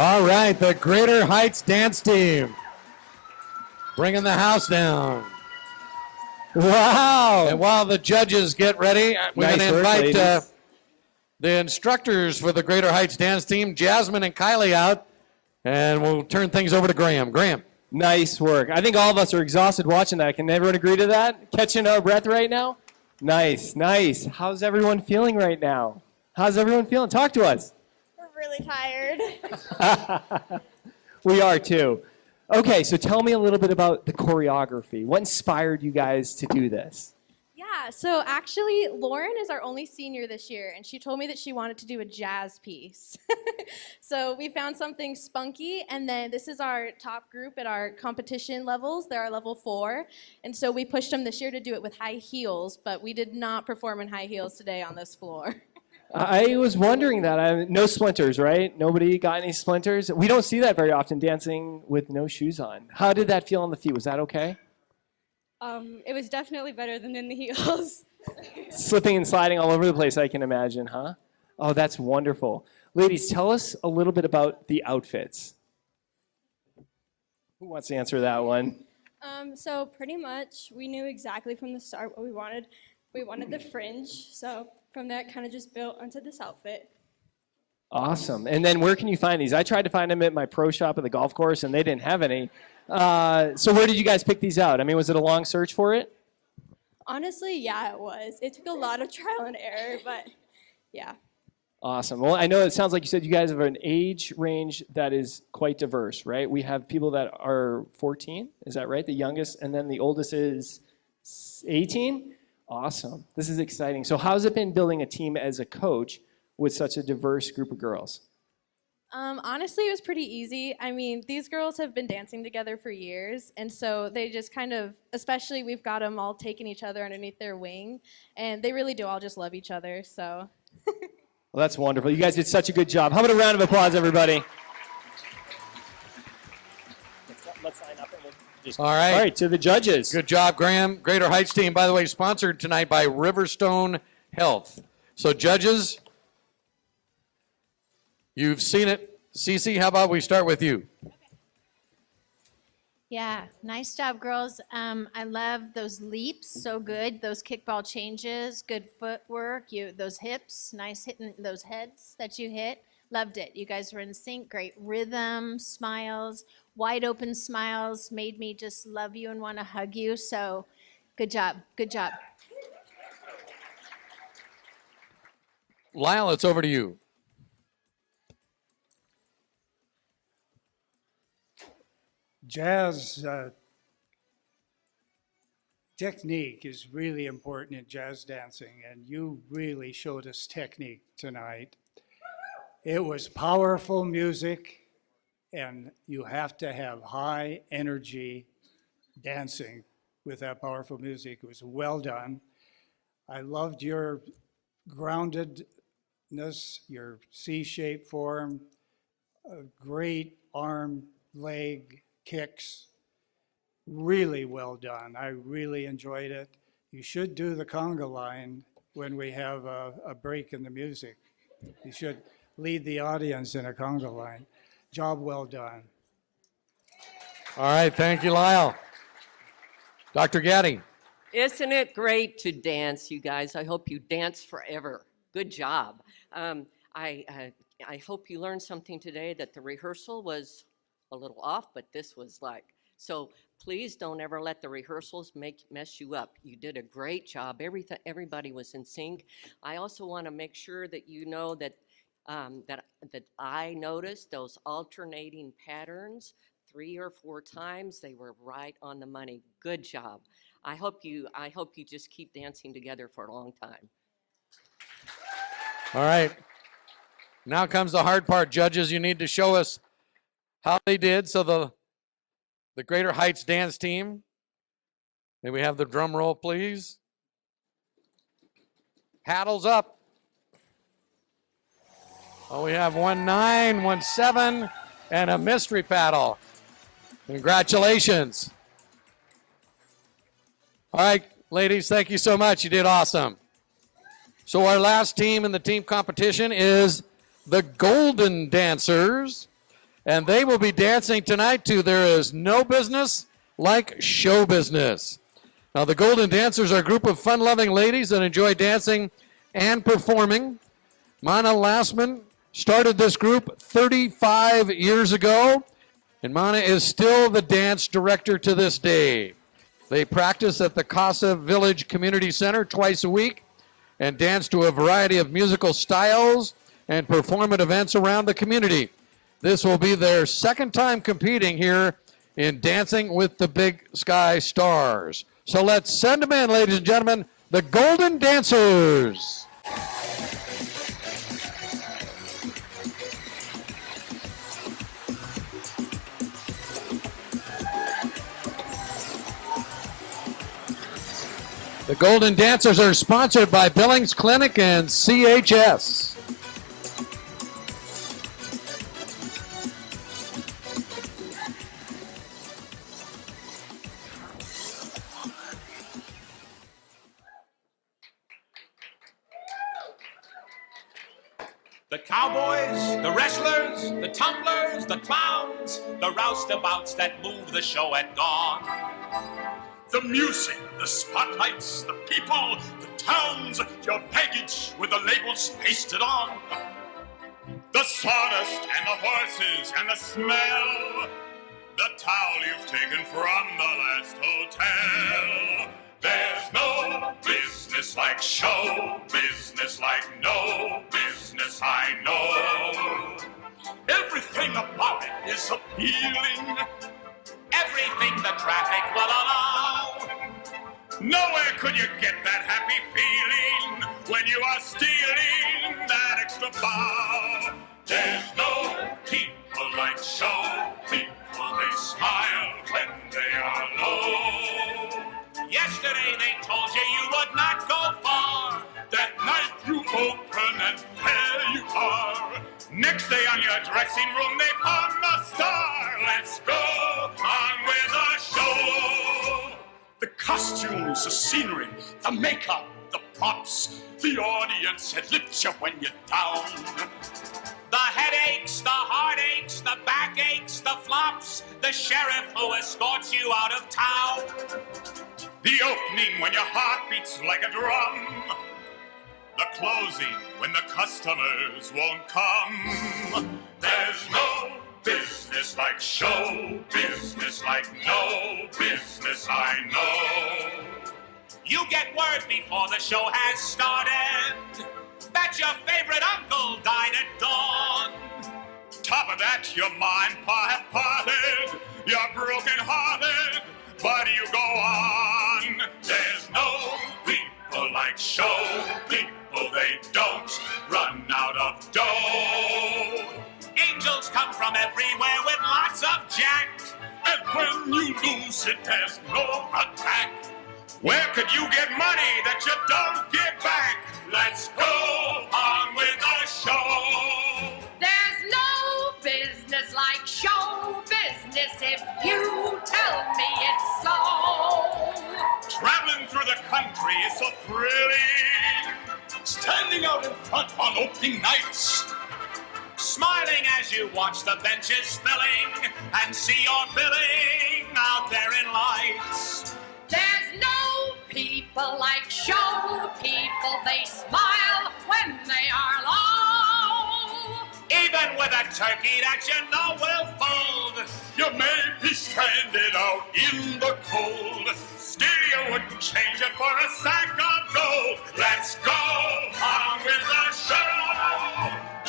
All right, the Greater Heights dance team. Bringing the house down. Wow. And while the judges get ready, we're going to invite the instructors for the Greater Heights dance team, Jasmine and Kylie, out. And we'll turn things over to Graham. Graham. Nice work. I think all of us are exhausted watching that. Can everyone agree to that? Catching our breath right now? Nice, nice. How's everyone feeling right now? How's everyone feeling? Talk to us. We're really tired. We are too. Okay, so tell me a little bit about the choreography. What inspired you guys to do this? Yeah, so actually, Lauren is our only senior this year, and she told me that she wanted to do a jazz piece. So we found something spunky, and then this is our top group at our competition levels. They're our level 4, and so we pushed them this year to do it with high heels, but we did not perform in high heels today on this floor. I was wondering that. No splinters, right? Nobody got any splinters? We don't see that very often, dancing with no shoes on. How did that feel on the feet? Was that okay? It was definitely better than in the heels. Slipping and sliding all over the place, I can imagine, huh? Oh, that's wonderful. Ladies, tell us a little bit about the outfits. Who wants to answer that one? So pretty much, we knew exactly from the start what we wanted. We wanted the fringe, so from that kind of just built onto this outfit. Awesome. And then where can you find these? I tried to find them at my pro shop at the golf course, and they didn't have any. So where did you guys pick these out? I mean, was it a long search for it? Honestly, yeah, it was. It took a lot of trial and error, but yeah. Awesome. Well, I know it sounds like you said you guys have an age range that is quite diverse, right? We have people that are 14, is that right? The youngest, and then the oldest is 18? Awesome. This is exciting. So how's it been building a team as a coach with such a diverse group of girls? Honestly, it was pretty easy. I mean, these girls have been dancing together for years, and so they just kind of, especially we've got them all taking each other underneath their wing, and they really do all just love each other, so. Well, that's wonderful. You guys did such a good job. How about a round of applause, everybody? Let's sign up and we'll just... All right. All right, to the judges. Good job, Graham. Greater Heights team, by the way, sponsored tonight by Riverstone Health. So judges, you've seen it. Cece, how about we start with you? Yeah, nice job, girls. I love those leaps, so good. Those kickball changes, good footwork. Those hips, nice hitting those heads that you hit. Loved it. You guys were in sync. Great rhythm, smiles, wide open smiles. Made me just love you and want to hug you. So, good job. Good job. Lyle, it's over to you. Jazz technique is really important in jazz dancing, and you really showed us technique tonight. It was powerful music, and you have to have high energy dancing with that powerful music. It was well done. I loved your groundedness, your C-shaped form, a great arm, leg, kicks. Really well done. I really enjoyed it. You should do the conga line when we have a break in the music. You should lead the audience in a conga line. Job well done. All right, thank you, Lyle. Dr. Gaddy. Isn't it great to dance, you guys? I hope you dance forever. Good job. I hope you learned something today, that the rehearsal was a little off, but this was like, so please don't ever let the rehearsals mess you up. You did a great job. Everybody was in sync. I also want to make sure that you know that that I noticed those alternating patterns 3 or 4 times. They were right on the money. Good job. I hope you just keep dancing together for a long time. All right. Now comes the hard part, judges. You need to show us how they did. So the Greater Heights dance team. May we have the drum roll, please? Paddles up. Oh, we have 1-9, 1-7, and a mystery paddle. Congratulations. All right, ladies, thank you so much. You did awesome. So our last team in the team competition is the Golden Dancers. And they will be dancing tonight to There Is No Business Like Show Business. Now, the Golden Dancers are a group of fun-loving ladies that enjoy dancing and performing. Mana Lassman started this group 35 years ago, and Mana is still the dance director to this day. They practice at the Casa Village Community Center twice a week and dance to a variety of musical styles and perform at events around the community. This will be their second time competing here in Dancing with the Big Sky Stars. So let's send them in, ladies and gentlemen, the Golden Dancers. The Golden Dancers are sponsored by Billings Clinic and CHS. The cowboys, the wrestlers, the tumblers, the clowns, the roustabouts that move the show at dawn. The music, the spotlights, the people, the towns, your baggage with the labels pasted on. The sawdust and the horses and the smell. The towel you've taken from the last hotel. There's no business like show business, like no business I know. Everything about it is appealing. Everything the traffic will allow. Nowhere could you get that happy feeling when you are stealing that extra bow. There's no people like show people. They smile when they are low. Yesterday they told you you would not go far. That night you open and there you are. Next day on your dressing room they palm the star. Let's go on with the show. The costumes, the scenery, the makeup, the props, the audience that lifts you when you're down. The headaches, the heartaches, the backaches, the flops, the sheriff who escorts you out of town. The opening when your heart beats like a drum. The closing when the customers won't come. There's no business like show business, like no business I know. You get word before the show has started that your favorite uncle died at dawn. Top of that, your mind have parted, you're broken hearted, but you go on. There's no people like show people, they don't run out of dough. Angels come from everywhere with lots of jack, and when you lose it, there's no attack. Where could you get money that you don't get back? Let's go on with the show. There's no business like show business if you tell me it's so. Traveling through the country is so thrilling. Standing out in front on opening nights. Smiling as you watch the benches filling and see your billing out there in lights. There's no people like show people. They smile when they are low. Even with a turkey that you know will fold, you may be stranded out in the cold. Still, you wouldn't change it for a sack of gold. Let's go on with the show.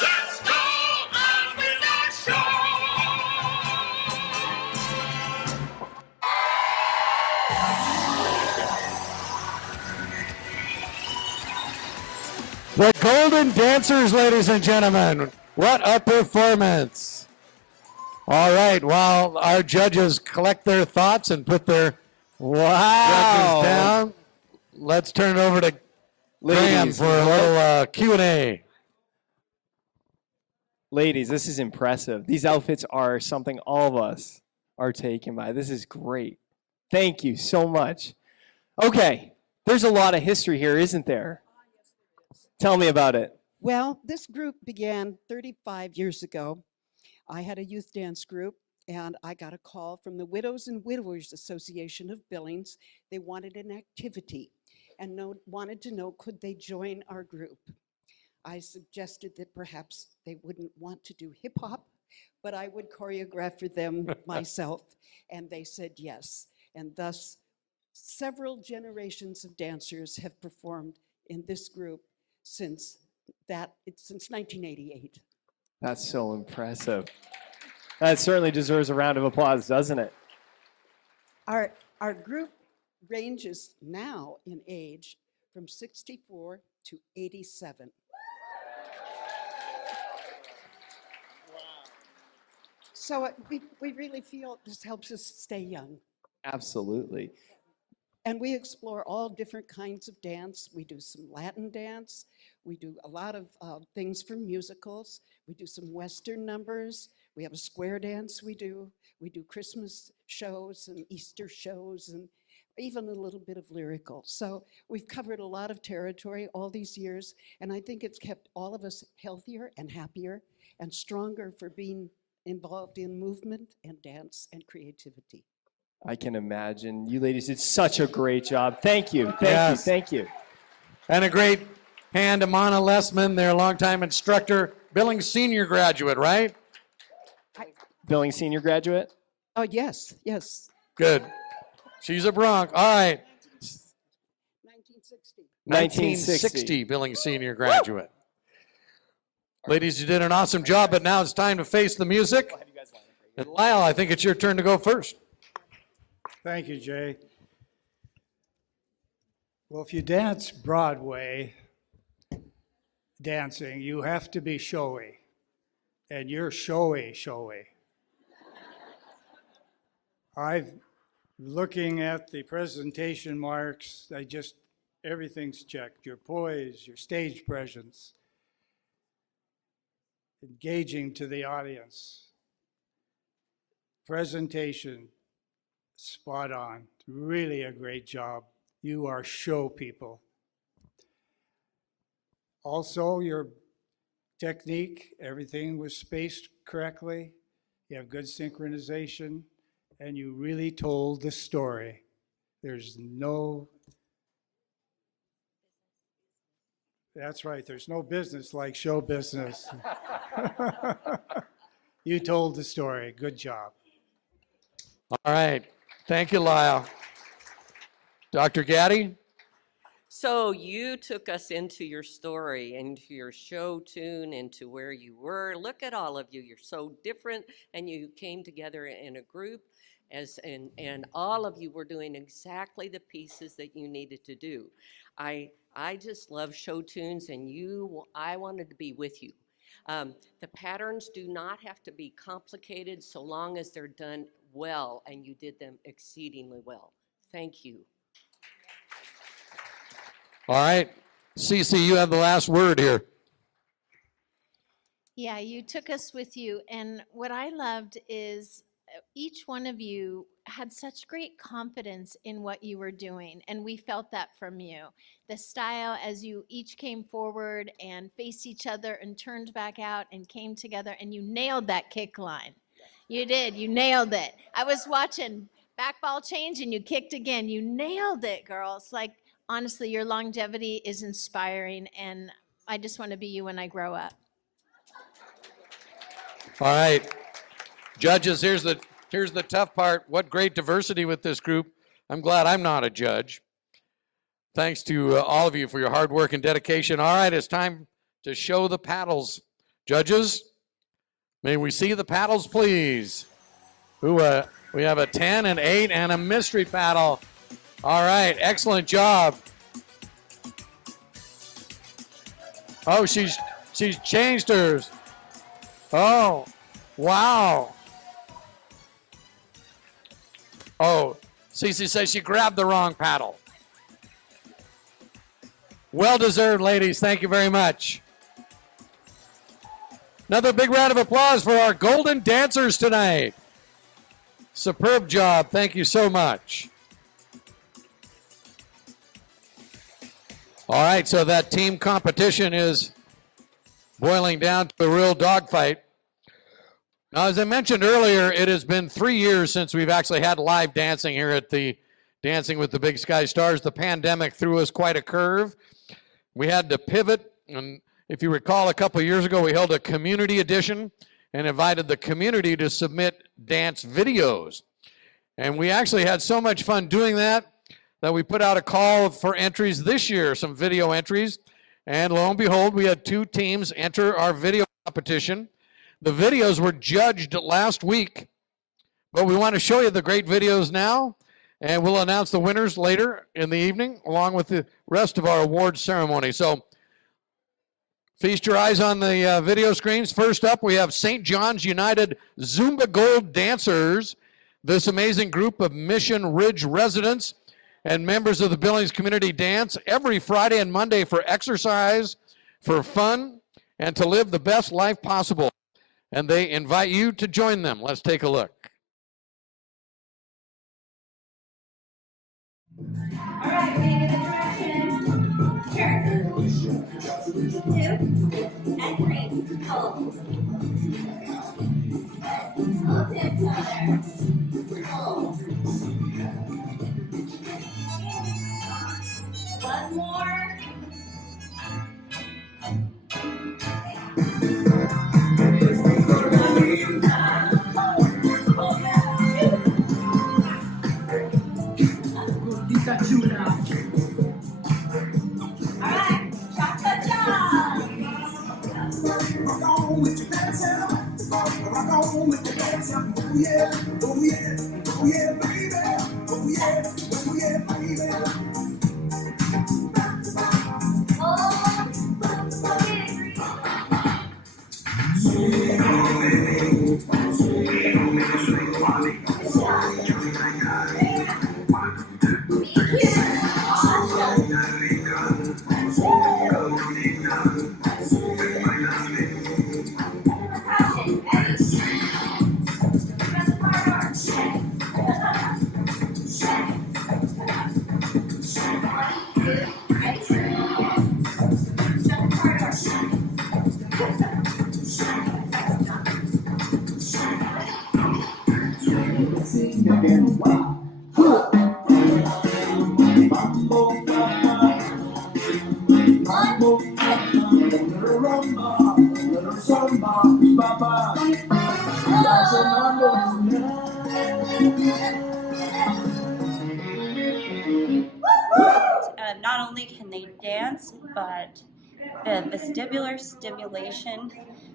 Let's go on with the show. The Golden Dancers, ladies and gentlemen. What a performance. All right, while our judges collect their thoughts and put their judges down, let's turn it over to Graham Ladies, for a little Q&A. Ladies, this is impressive. These outfits are something all of us are taken by. This is great. Thank you so much. Okay, there's a lot of history here, isn't there? Tell me about it. Well, this group began 35 years ago. I had a youth dance group, and I got a call from the Widows and Widowers Association of Billings. They wanted an activity and wanted to know, could they join our group? I suggested that perhaps they wouldn't want to do hip hop, but I would choreograph for them myself, and they said yes. And thus, Several generations of dancers have performed in this group since 1988. That's so impressive. That certainly deserves a round of applause, doesn't it? Our group ranges now in age from 64 to 87. So we really feel this helps us stay young. Absolutely. And we explore all different kinds of dance. We do some Latin dance. We do a lot of things for musicals. We do some Western numbers. We have a square dance we do. We do Christmas shows and Easter shows and even a little bit of lyrical. So we've covered a lot of territory all these years, and I think it's kept all of us healthier and happier and stronger for being involved in movement and dance and creativity. I can imagine. You ladies did such a great job. Thank you. Thank you. Yes. Thank you. And a great hand to Mana Lessman, their longtime instructor, Billings senior graduate, right? Billings senior graduate? Oh, yes, yes. Good. She's a Bronc. All right. 1960. 1960 Billings senior graduate. Ladies, you did an awesome job, but now it's time to face the music. And Lyle, I think it's your turn to go first. Thank you, Jay. Well, if you dance Broadway dancing, you have to be showy. And you're showy. Looking at the presentation marks, everything's checked. Your poise, your stage presence, engaging to the audience. Presentation, spot on. Really a great job. You are show people. Also, your technique, everything was spaced correctly. You have good synchronization, and you really told the story. That's right, there's no business like show business. You told the story. Good job. All right. Thank you, Lyle. Dr. Gaddy? So you took us into your story, into your show tune, into where you were. Look at all of you. You're so different, and you came together in a group, and all of you were doing exactly the pieces that you needed to do. I just love show tunes, and I wanted to be with you. The patterns do not have to be complicated so long as they're done well, and you did them exceedingly well. Thank you. All right. Cece, you have the last word here. Yeah, you took us with you. And what I loved is each one of you had such great confidence in what you were doing. And we felt that from you. The style as you each came forward and faced each other and turned back out and came together, and you nailed that kick line. You did. You nailed it. I was watching back ball change and you kicked again. You nailed it, girls. Like, honestly, your longevity is inspiring, and I just want to be you when I grow up. All right. Judges, here's the tough part. What great diversity with this group. I'm glad I'm not a judge. Thanks to all of you for your hard work and dedication. All right, it's time to show the paddles. Judges, may we see the paddles, please? We have a 10, an 8, and a mystery paddle. All right, excellent job. Oh, she's changed hers. Oh, wow. Oh, Cece says she grabbed the wrong paddle. Well deserved, ladies. Thank you very much. Another big round of applause for our golden dancers tonight. Superb job. Thank you so much. All right, so that team competition is boiling down to a real dogfight. Now, as I mentioned earlier, it has been 3 years since we've actually had live dancing here at the Dancing with the Big Sky Stars. The pandemic threw us quite a curve. We had to pivot, and if you recall, a couple of years ago, we held a community edition and invited the community to submit dance videos. And we actually had so much fun doing that that we put out a call for entries this year, some video entries. And lo and behold, we had 2 teams enter our video competition. The videos were judged last week, but we want to show you the great videos now, and we'll announce the winners later in the evening, along with the rest of our award ceremony. So feast your eyes on the video screens. First up, we have St. John's United Zumba Gold Dancers, this amazing group of Mission Ridge residents and members of the Billings Community Dance every Friday and Monday for exercise, for fun, and to live the best life possible. And they invite you to join them. Let's take a look. All right, maybe the direction. Turn. 2 and 3. Hold. Hold it together. Hold. One more. Alright, cha-cha-cha! Not only can they dance, but the vestibular stimulation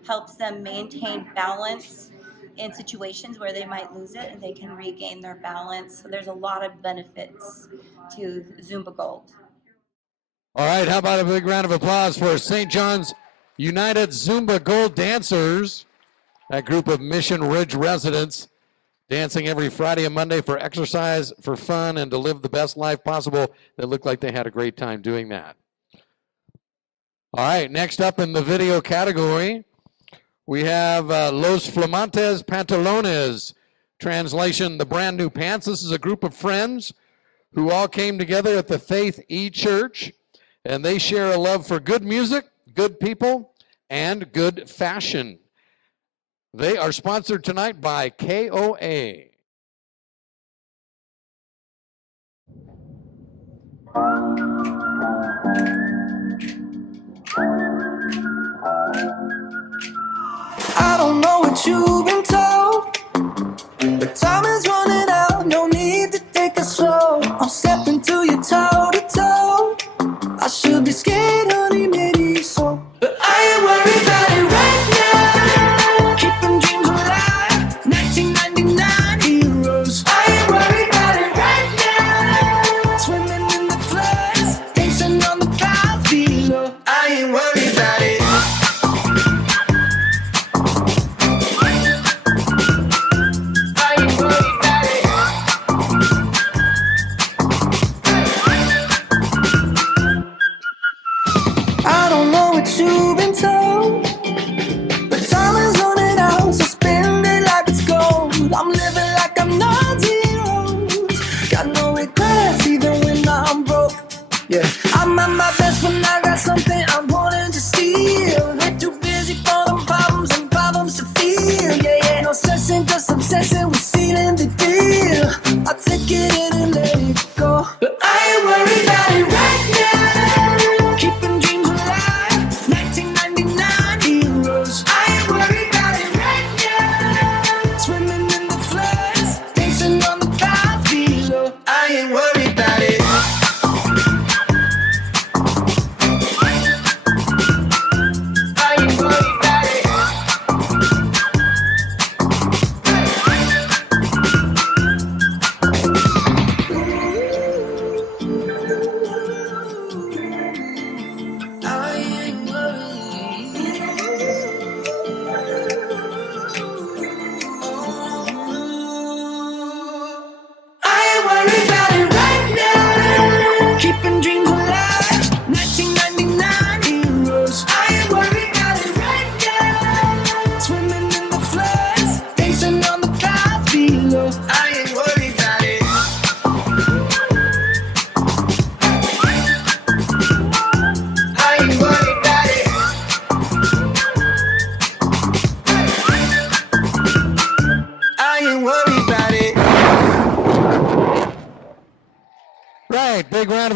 helps them maintain balance in situations where they might lose it, and they can regain their balance. So there's a lot of benefits to Zumba Gold. All right, how about a big round of applause for St. John's United Zumba Gold Dancers, that group of Mission Ridge residents dancing every Friday and Monday for exercise, for fun, and to live the best life possible. They look like they had a great time doing that. All right, next up in the video category, we have Los Flamantes Pantalones, translation, the brand new pants. This is a group of friends who all came together at the Faith E Church, and they share a love for good music, good people, and good fashion. They are sponsored tonight by KOA. I don't know what you've been told, but time is running out, no need to take it slow. I'm stepping to you toe to toe. I should be scared, honey, maybe so, but I ain't worried about it right now. Keeping dreams alive, 1999 heroes. I ain't worried about it right now. Swimming in the floods, dancing on the clouds below. I ain't worried about it.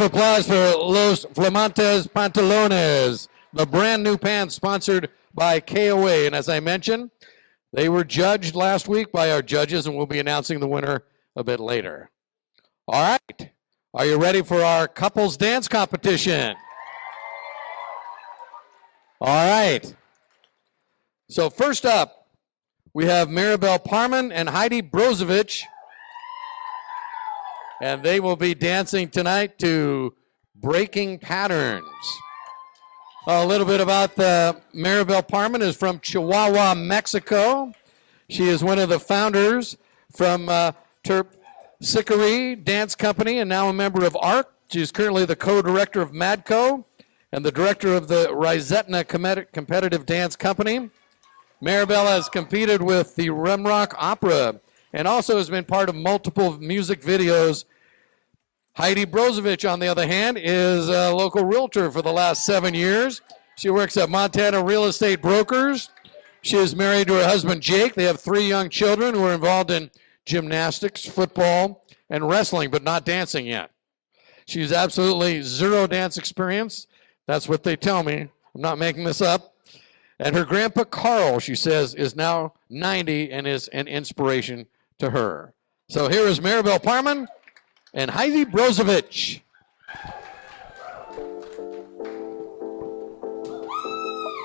applause for Los Flamantes Pantalones, the brand new pants sponsored by KOA. And as I mentioned, they were judged last week by our judges, and we'll be announcing the winner a bit later. All right. Are you ready for our couples dance competition? All right. So first up, we have Maribel Parman and Heidi Brozovic. And they will be dancing tonight to Breaking Patterns. A little bit about Maribel Parman is from Chihuahua, Mexico. She is one of the founders from Terpsichore Dance Company and now a member of ARC. She's currently the co-director of MADCO and the director of the Rizetna Competitive Dance Company. Maribel has competed with the Remrock Opera and also has been part of multiple music videos. Heidi Brozovic, on the other hand, is a local realtor for the last 7 years. She works at Montana Real Estate Brokers. She is married to her husband, Jake. They have 3 young children who are involved in gymnastics, football, and wrestling, but not dancing yet. She's absolutely zero dance experience. That's what they tell me. I'm not making this up. And her grandpa, Carl, she says, is now 90 and is an inspiration to her. So here is Maribel Parman and Heidi Brozovic.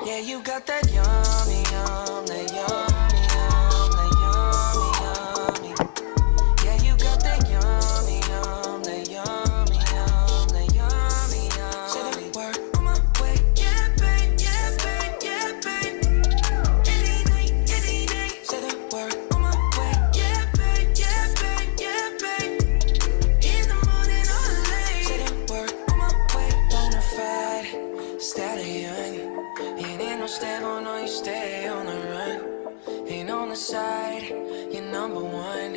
Yeah, you got that yummy, yum, that yummy, yum, that yummy, yummy. Yeah, you got that yummy, yum, that yummy, yum, that yummy, yum. Say the word on my way, yeah, babe, yeah, babe, yeah, babe. Any night, any day. Say the word on my way, yeah, babe, yeah, babe, yeah, babe. In the morning or late. Say the word on my way, bonafide stallion. Ain't no stable, no, you stay on the run. Ain't on the side, you're number one.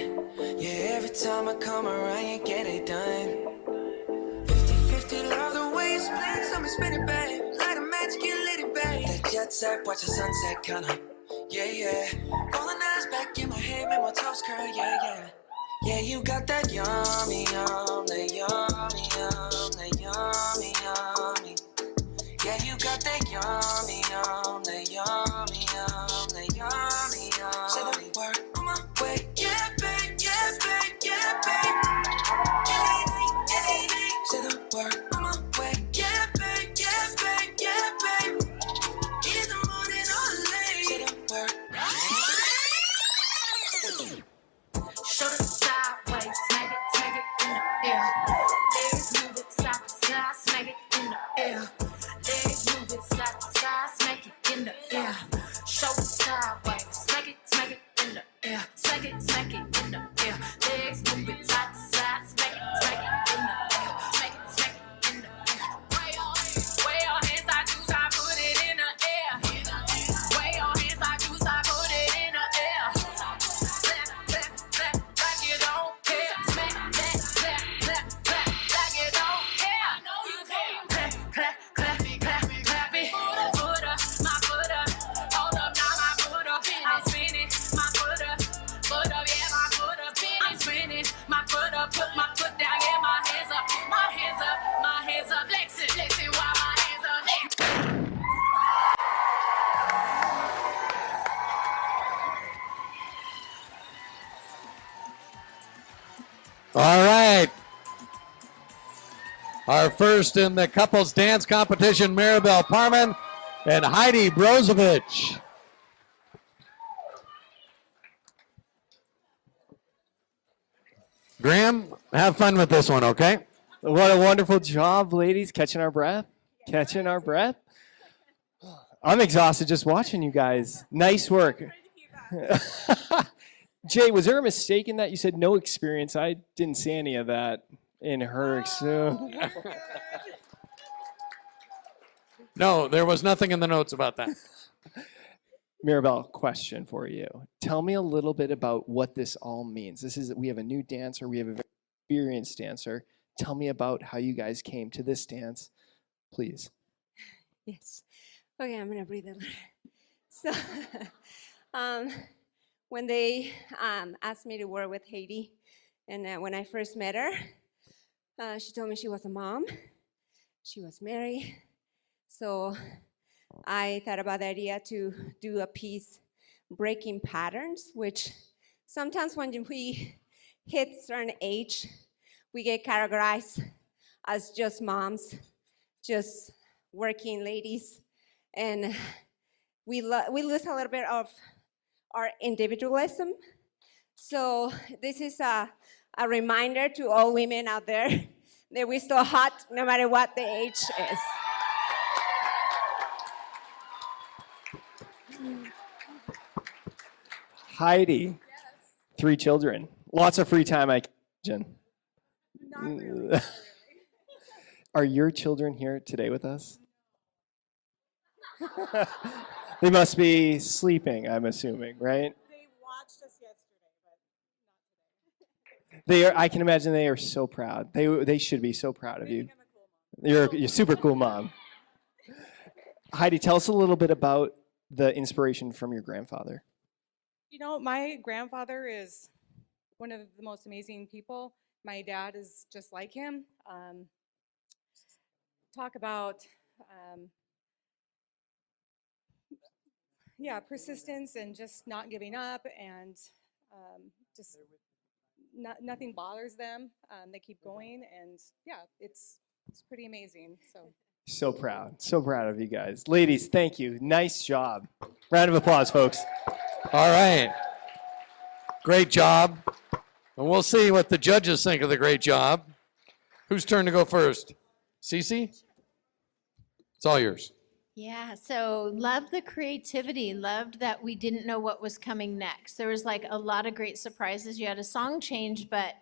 Yeah, every time I come around, you get it done. 50-50, love the way you split, so me spin it, babe. Light a match, get lit, it, babe. That jet set, watch the sunset, kinda. Yeah, yeah. Rolling eyes back in my head, make my toes curl, yeah, yeah. Yeah, you got that yummy, yum, that yummy, yum, that yummy, yummy. Yeah, you got that yummy, yum, that yummy, yum, that yummy, yum. Say the word on my way, yeah, babe, yeah, babe, yeah, babe. Any night, any day. Say the word on my way, yeah, babe, yeah, babe, yeah, babe. In the morning or late. Say the word. Shoulder sideways, smack it in the air. Legs move it side to side, smack it in the air. Legs move it side to side, smack it in the air. Shoulder sideways, smack it in the air. Smack it in the air. Legs move it side to side, smack it in the air. Smack it in the air. Way your hands, I choose, I put it in the air. Way your hands, I choose, I put it in the air. Clap, clap, clap, like you don't care. Smack that, clap, clap, clap, like you don't care. I know you care. Clap, clap, clap, clap it. Foot up, my foot up. Hold up, now my foot up. I'm spinning, my foot up, yeah, my foot up. I'm spinning, my foot up, put my foot down, yeah, my hands up, my hands up, my hands up. Flexing, while my hands up. All right. Our first in the couples dance competition, Maribel Parman and Heidi Brozovic. Graham, have fun with this one, okay? What a wonderful job, ladies. Catching our breath. Catching our breath. I'm exhausted just watching you guys. Nice work. Jay, was there a mistake in that? You said no experience. I didn't see any of that in her experience. No, there was nothing in the notes about that. Maribel, question for you. Tell me a little bit about what this all means. We have a new dancer. We have an experienced dancer. Tell me about how you guys came to this dance, please. Yes. Okay, I'm gonna breathe a little. So, when they asked me to work with Heidi, and when I first met her, She told me she was a mom. She was married. So I thought about the idea to do a piece breaking patterns, which sometimes when we hit certain age, we get categorized as just moms, just working ladies, and we lose a little bit of our individualism. So this is a reminder to all women out there that we're still hot no matter what the age is. Heidi, 3 children, lots of free time, I can imagine. Not really. Are your children here today with us? They must be sleeping, I'm assuming, right? They watched us yesterday, but They are. I can imagine they are so proud. They should be so proud of you. You're a super cool mom. Heidi, tell us a little bit about the inspiration from your grandfather. You know, my grandfather is one of the most amazing people. My dad is just like him. Talk about, persistence and just not giving up, and just nothing bothers them. They keep going, and it's pretty amazing. So proud of you guys. Ladies, thank you. Nice job. Round of applause, folks. All right. Great job. And we'll see what the judges think of the great job. Whose turn to go first? Cece? It's all yours. Yeah, so loved the creativity, loved that we didn't know what was coming next. There was like a lot of great surprises. You had a song change, but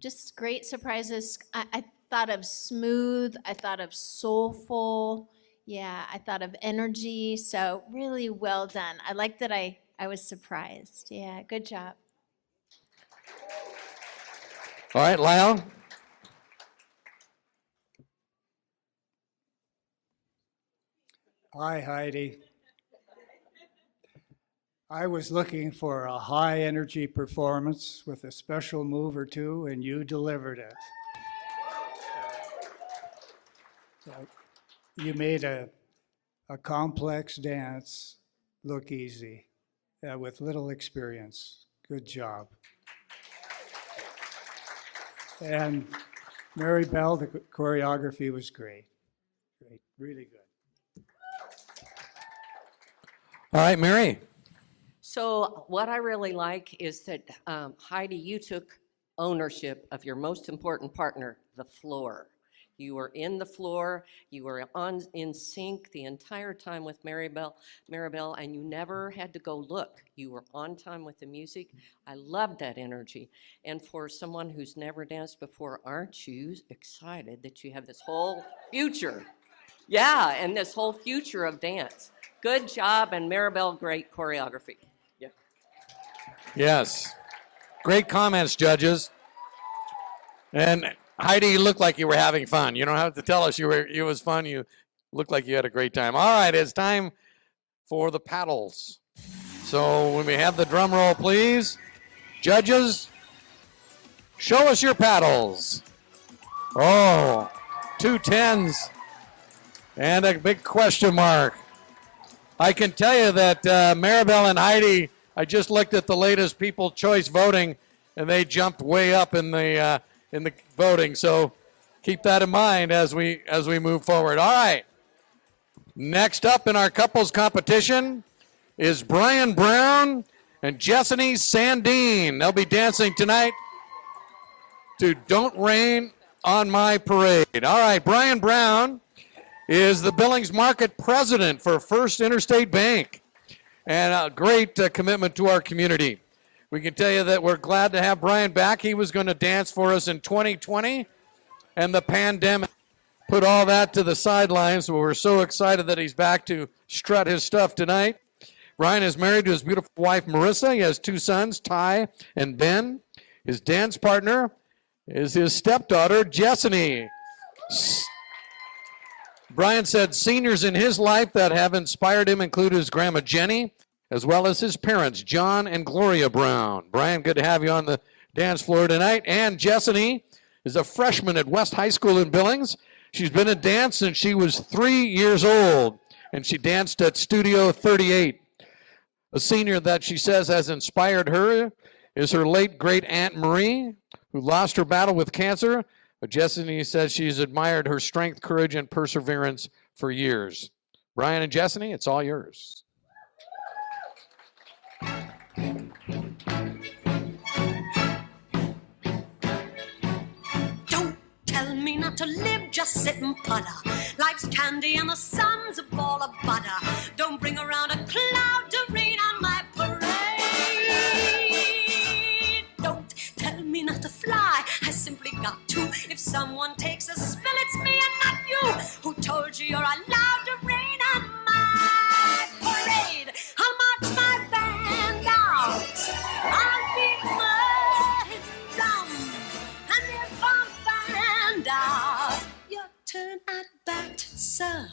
just great surprises. I thought of smooth, I thought of soulful, I thought of energy, so really well done. I like that I was surprised. Yeah, good job. All right, Lyle. Hi, Heidi. I was looking for a high energy performance with a special move or two, and you delivered it. You made a complex dance look easy with little experience. Good job. And Mary Bell, the choreography was great. Great, really good. All right, Mary. So what I really like is that, Heidi, you took ownership of your most important partner, the floor. You were in the floor, you were in sync the entire time with Maribel, and you never had to go look. You were on time with the music. I loved that energy. And for someone who's never danced before, aren't you excited that you have this whole future? Yeah, and this whole future of dance. Good job, and Maribel, great choreography. Yeah. Yes. Great comments, judges. And Heidi, you looked like you were having fun. You don't have to tell us it was fun. You looked like you had a great time. All right, it's time for the paddles. So when we have the drum roll, please. Judges, show us your paddles. Oh, 2 10s and a big question mark. I can tell you that Maribel and Heidi, I just looked at the latest People's Choice voting, and they jumped way up in the voting. So keep that in mind as we move forward. All right. Next up in our couples competition is Brian Brown and Jessany Sandine. They'll be dancing tonight to Don't Rain on My Parade. All right, Brian Brown is the Billings Market President for First Interstate Bank, and a great commitment to our community. We can tell you that we're glad to have Brian back. He was going to dance for us in 2020, and the pandemic put all that to the sidelines, so we're so excited that he's back to strut his stuff tonight. Brian is married to his beautiful wife, Marissa. He has 2 sons, Ty and Ben. His dance partner is his stepdaughter, Jessany. Brian said seniors in his life that have inspired him include his grandma Jenny, as well as his parents, John and Gloria Brown. Brian, good to have you on the dance floor tonight. And Jessany is a freshman at West High School in Billings. She's been in dance since she was 3 years old, and she danced at Studio 38. A senior that she says has inspired her is her late great Aunt Marie, who lost her battle with cancer, but Jessany says she's admired her strength, courage, and perseverance for years. Brian and Jessany, it's all yours. Don't tell me not to live, just sit and putter. Life's candy and the sun's a ball of butter. Don't bring around a cloud to rain on my parade. Don't tell me not to fly, I simply got to. If someone takes a spill, it's me and not you. Who told you you're allowed to rain on my parade? I'll march my band out, I'll beat my drum, and if I'm found out, your turn at bat, sir.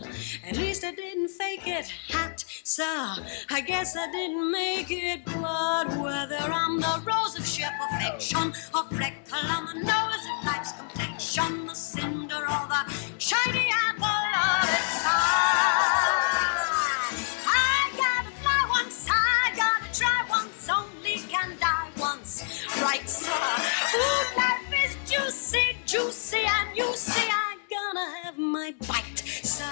At least I didn't fake it, hat, sir. I guess I didn't make it blood. Whether I'm the rose of sheer perfection, or freckle on the nose of life's complexion, the cinder or the shiny apple of its eye. I gotta fly once, I gotta try once, only can die once, right, sir? Ooh, life is juicy, juicy, and you see I'm gonna have my bite, sir.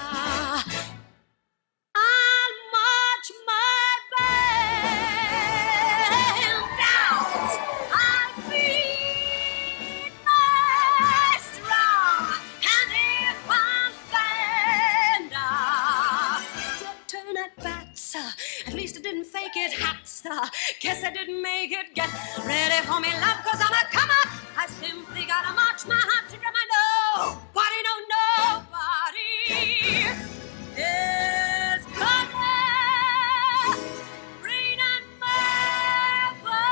I'll march my band out, I'll beat my drum, and if I'm found out, your turn at bat, sir. At least I didn't fake it, hat, sir. Guess I didn't make it. Get ready for me, love, cause I'm a comer. I simply gotta march my heart to remind nobody, no, nobody is gonna rain on my parade.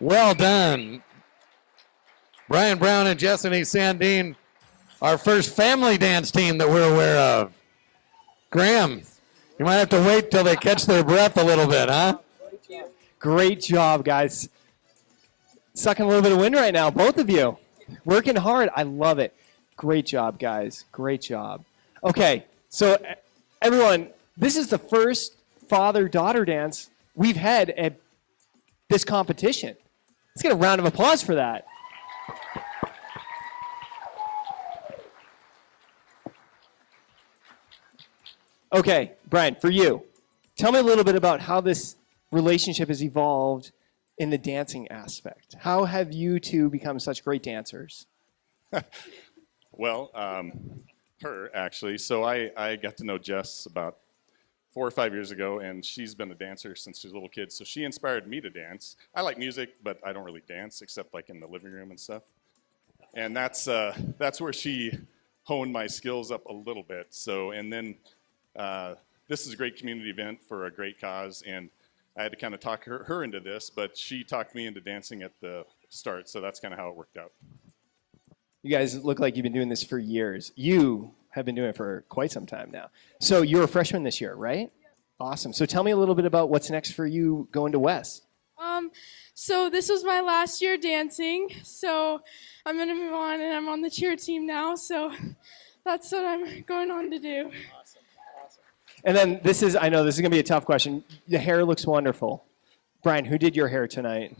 Well done. Brian Brown and Jessany Sandine, our first family dance team that we're aware of. Graham, you might have to wait till they catch their breath a little bit, huh? Great job, guys. Sucking a little bit of wind right now, both of you. Working hard. I love it. Great job, guys. Great job. Okay, so everyone, this is the first father-daughter dance we've had at this competition. Let's get a round of applause for that. Okay, Brian, for you, tell me a little bit about how this relationship has evolved in the dancing aspect. How have you two become such great dancers? Well, her actually. So I got to know Jess about 4 or 5 years ago, and she's been a dancer since she was a little kid. So she inspired me to dance. I like music, but I don't really dance except like in the living room and stuff. And that's where she honed my skills up a little bit. So, and then this is a great community event for a great cause, and I had to kind of talk her into this, but she talked me into dancing at the start. So that's kind of how it worked out. You guys look like you've been doing this for years. You have been doing it for quite some time now. So you're a freshman this year, right? Awesome. So tell me a little bit about what's next for you going to West. So this was my last year dancing. So I'm going to move on, and I'm on the cheer team now. So that's what I'm going on to do. And then I know this is going to be a tough question. The hair looks wonderful. Brian, who did your hair tonight?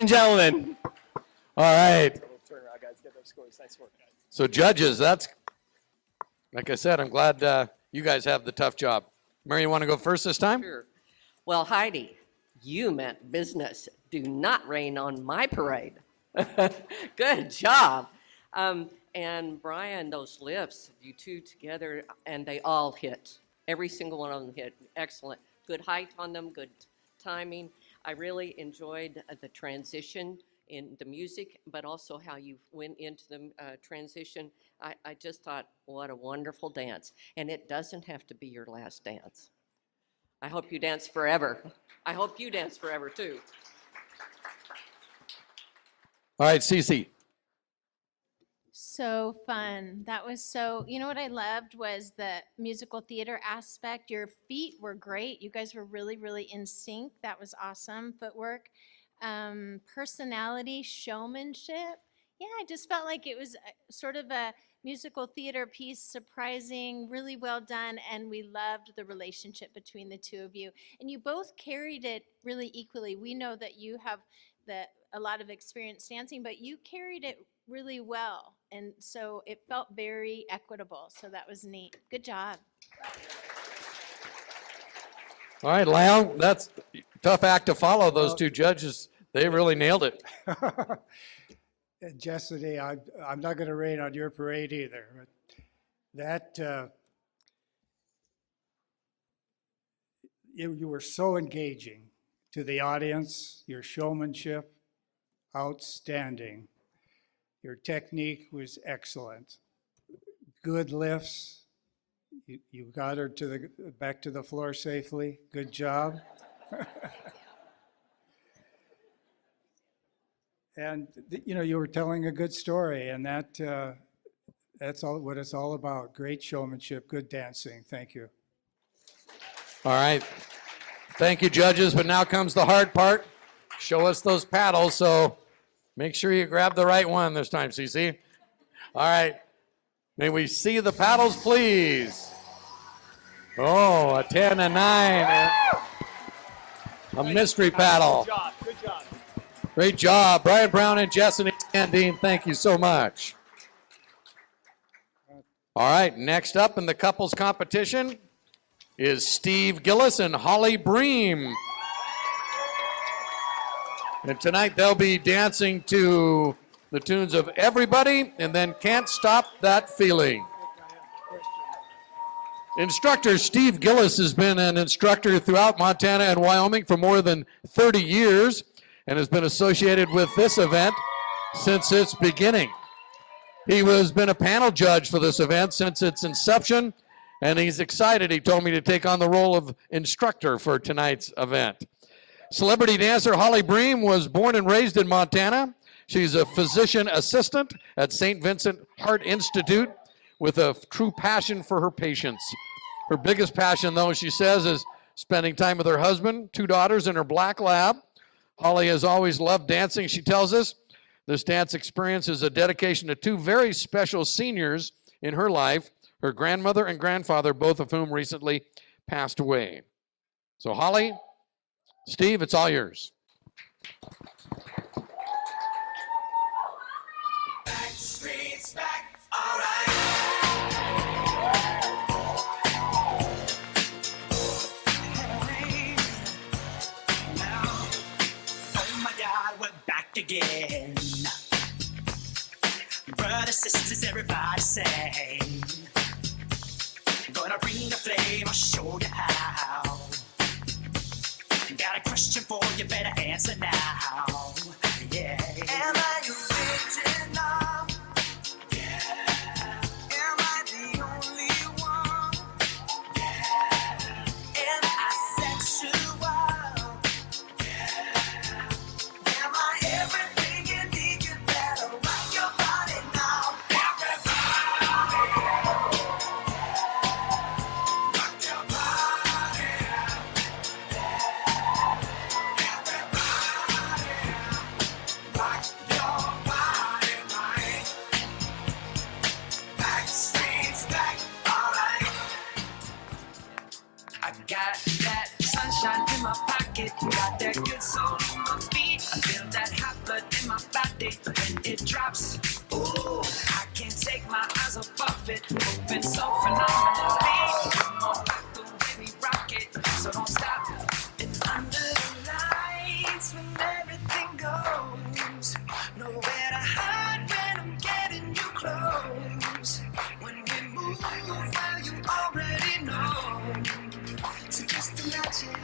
And gentlemen. All right. So judges, that's, like I said, I'm glad you guys have the tough job. Mary, you want to go first this time? Sure. Well, Heidi, you meant business. Do not rain on my parade. Good job. And Brian, those lifts, you two together, and they all hit. Every single one of them hit. Excellent. Good height on them, good timing. I really enjoyed the transition in the music, but also how you went into the transition. I just thought, what a wonderful dance. And it doesn't have to be your last dance. I hope you dance forever. I hope you dance forever, too. All right, Cece. So fun. That was so, you know what I loved was the musical theater aspect. Your feet were great. You guys were really, really in sync. That was awesome. Footwork, personality, showmanship. Yeah, I just felt like it was sort of a musical theater piece, surprising, really well done, and we loved the relationship between the two of you. And you both carried it really equally. We know that you have a lot of experience dancing, but you carried it really well, and so it felt very equitable, so that was neat. Good job. All right, Lyle, that's a tough act to follow. Those two judges, they really nailed it. Jessica, I'm not going to rain on your parade either. But that you were so engaging to the audience. Your showmanship, outstanding. Your technique was excellent. Good lifts. You got her to back to the floor safely. Good job. And you were telling a good story, and that's all what it's all about. Great showmanship, good dancing. Thank you. All right. Thank you, judges. But now comes the hard part. Show us those paddles. So make sure you grab the right one this time, Cece. All right. May we see the paddles, please? Oh, a 10 and 9. A mystery paddle. Good job. Good job. Great job. Brian Brown and Jessica Sandine, thank you so much. All right, next up in the couples competition is Steve Gillis and Holly Bream. And tonight they'll be dancing to the tunes of Everybody and then Can't Stop That Feeling. Instructor Steve Gillis has been an instructor throughout Montana and Wyoming for more than 30 years and has been associated with this event since its beginning. He has been a panel judge for this event since its inception, and he's excited, he told me, to take on the role of instructor for tonight's event. Celebrity dancer Holly Bream was born and raised in Montana. She's a physician assistant at St. Vincent Heart Institute with a true passion for her patients. Her biggest passion, though, she says, is spending time with her husband, 2 daughters, and her black lab. Holly has always loved dancing, she tells us. This dance experience is a dedication to 2 very special seniors in her life, her grandmother and grandfather, both of whom recently passed away. So Holly, Steve, it's all yours. Backstreet's back, all right. Hey, now, oh my God, we're back again. Brothers, sisters, everybody say, gonna bring the flame, I'll show you how. Got a question for you, better answer now. Yeah. Am I original? Yeah. Am I the only one? Yeah. Am I sexual? Yeah. Am I everything you need? You better rock your body now. Everybody. Rock your body. Rock your body, right? Backstreet's back, all right. I got that sunshine in my pocket, got that good soul in my feet. I feel that hot blood in my body when it drops. Ooh, I can't take my eyes off of it, moving so phenomenally. Come on, rock the way we rock it, so don't stop. And under the lights when everything goes, nowhere to hide when I'm getting you close. When we move, well, you already know. So just imagine.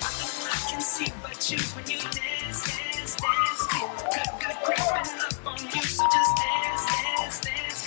Nothing I can see but you when you dance, dance, dance. Feel good, good creeping up on you. So just dance, dance, dance.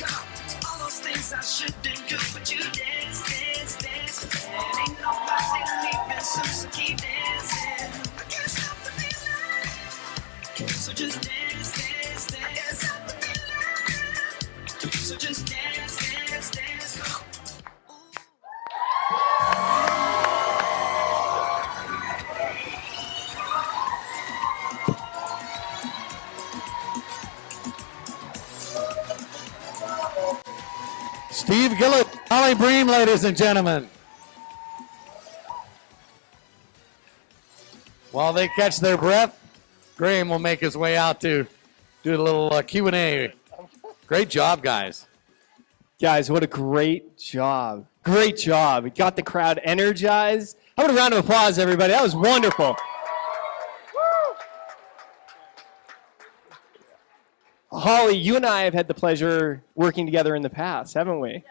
Steve Gillett, Holly Bream, ladies and gentlemen. While they catch their breath, Graham will make his way out to do a little Q&A. Great job, guys. Guys, what a great job. Great job. It got the crowd energized. How about a round of applause, everybody? That was wonderful. Holly, you and I have had the pleasure working together in the past, haven't we?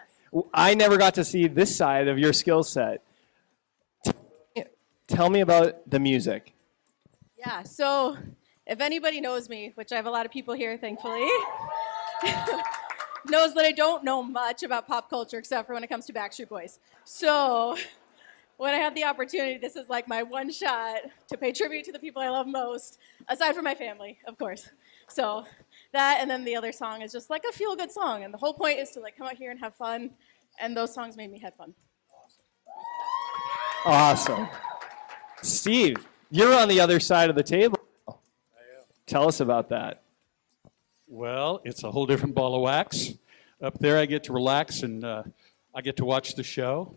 I never got to see this side of your skill set. Tell me about the music. Yeah, so if anybody knows me, which I have a lot of people here, thankfully, knows that I don't know much about pop culture except for when it comes to Backstreet Boys. So when I had the opportunity, this is like my one shot to pay tribute to the people I love most, aside from my family, of course. So that, and then the other song is just like a feel-good song, and the whole point is to like come out here and have fun, and those songs made me have fun. Awesome. Steve, you're on the other side of the table. Tell us about that. Well, it's a whole different ball of wax. Up there, I get to relax and I get to watch the show.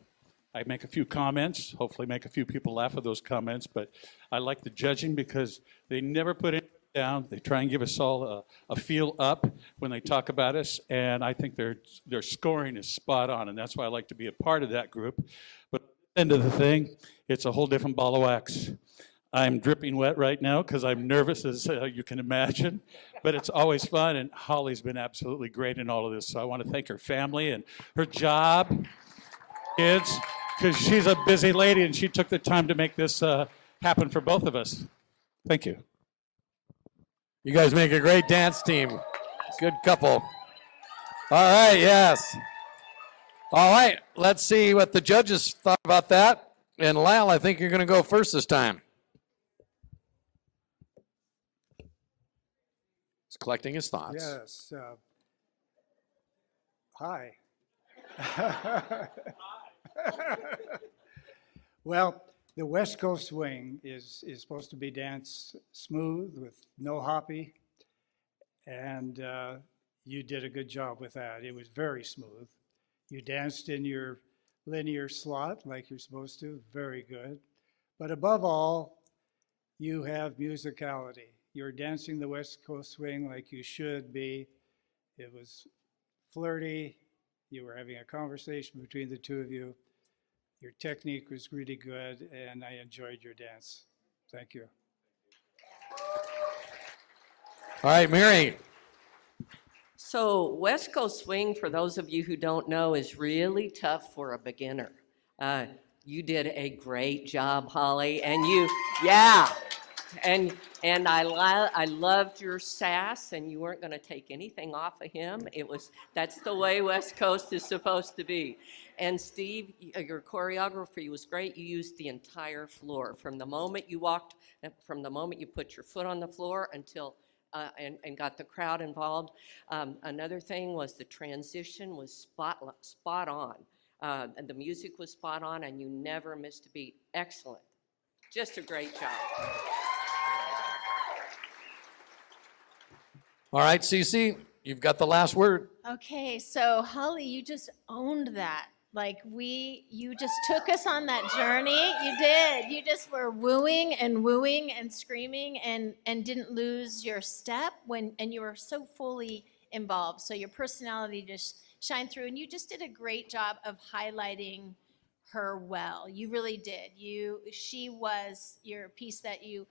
I make a few comments, hopefully make a few people laugh at those comments, but I like the judging because they never put it down. They try and give us all a feel up when they talk about us, and I think their scoring is spot on, and that's why I like to be a part of that group. But at the end of the thing, it's a whole different ball of wax. I'm dripping wet right now because I'm nervous, as you can imagine, but it's always fun, and Holly's been absolutely great in all of this, so I want to thank her family and her job, kids, because she's a busy lady, and she took the time to make this happen for both of us. Thank you. You guys make a great dance team. Good couple. All right, yes. All right, let's see what the judges thought about that. And Lyle, I think you're going to go first this time. He's collecting his thoughts. Yes. Hi. Well, the West Coast swing is supposed to be danced smooth with no hoppy, and you did a good job with that. It was very smooth. You danced in your linear slot like you're supposed to, very good. But above all, you have musicality. You're dancing the West Coast swing like you should be. It was flirty. You were having a conversation between the two of you. Your technique was really good, and I enjoyed your dance. Thank you. All right, Mary. So West Coast Swing, for those of you who don't know, is really tough for a beginner. You did a great job, Holly, and and I loved your sass, and you weren't going to take anything off of him. That's the way West Coast is supposed to be. And Steve, your choreography was great. You used the entire floor from the moment you walked, from the moment you put your foot on the floor until and got the crowd involved. Another thing was the transition was spot on. And the music was spot on, and you never missed a beat. Excellent. Just a great job. All right, Cece, you've got the last word. Okay, so Holly, you just owned that. Like you just took us on that journey. You did. You just were wooing and screaming and didn't lose your step and you were so fully involved. So your personality just shined through, and you just did a great job of highlighting her well. You really did. She was your piece that you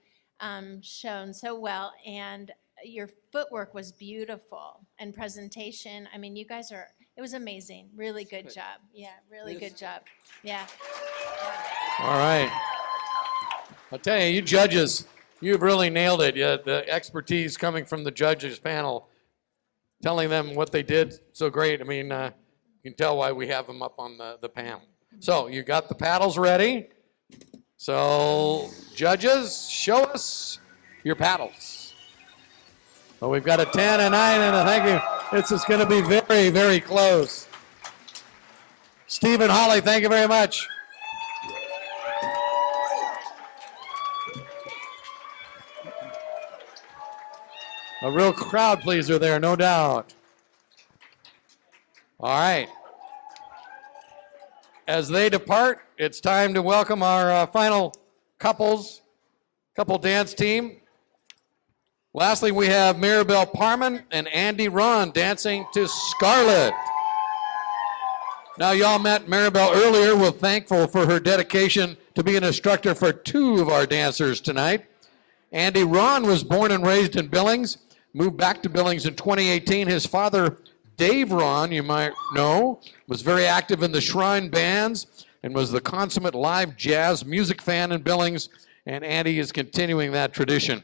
shown so well, and your footwork was beautiful and presentation. I mean, you guys it was amazing. Really good job. Yeah, really good job. Yeah. All right. I'll tell you, you judges, you've really nailed it. Yeah, the expertise coming from the judges panel, telling them what they did so great. I mean, you can tell why we have them up on the panel. So you got the paddles ready. So judges, show us your paddles. Well, we've got a 10, a 9, and a thank you. This is going to be very, very close. Steve and Holly, thank you very much. A real crowd pleaser there, no doubt. All right. as they depart, it's time to welcome our final couple dance team. Lastly, we have Maribel Parman and Andy Ron dancing to Scarlet. Now, y'all met Maribel earlier. We're thankful for her dedication to be an instructor for 2 of our dancers tonight. Andy Ron was born and raised in Billings, moved back to Billings in 2018. His father, Dave Ron, you might know, was very active in the Shrine Bands and was the consummate live jazz music fan in Billings, and Andy is continuing that tradition.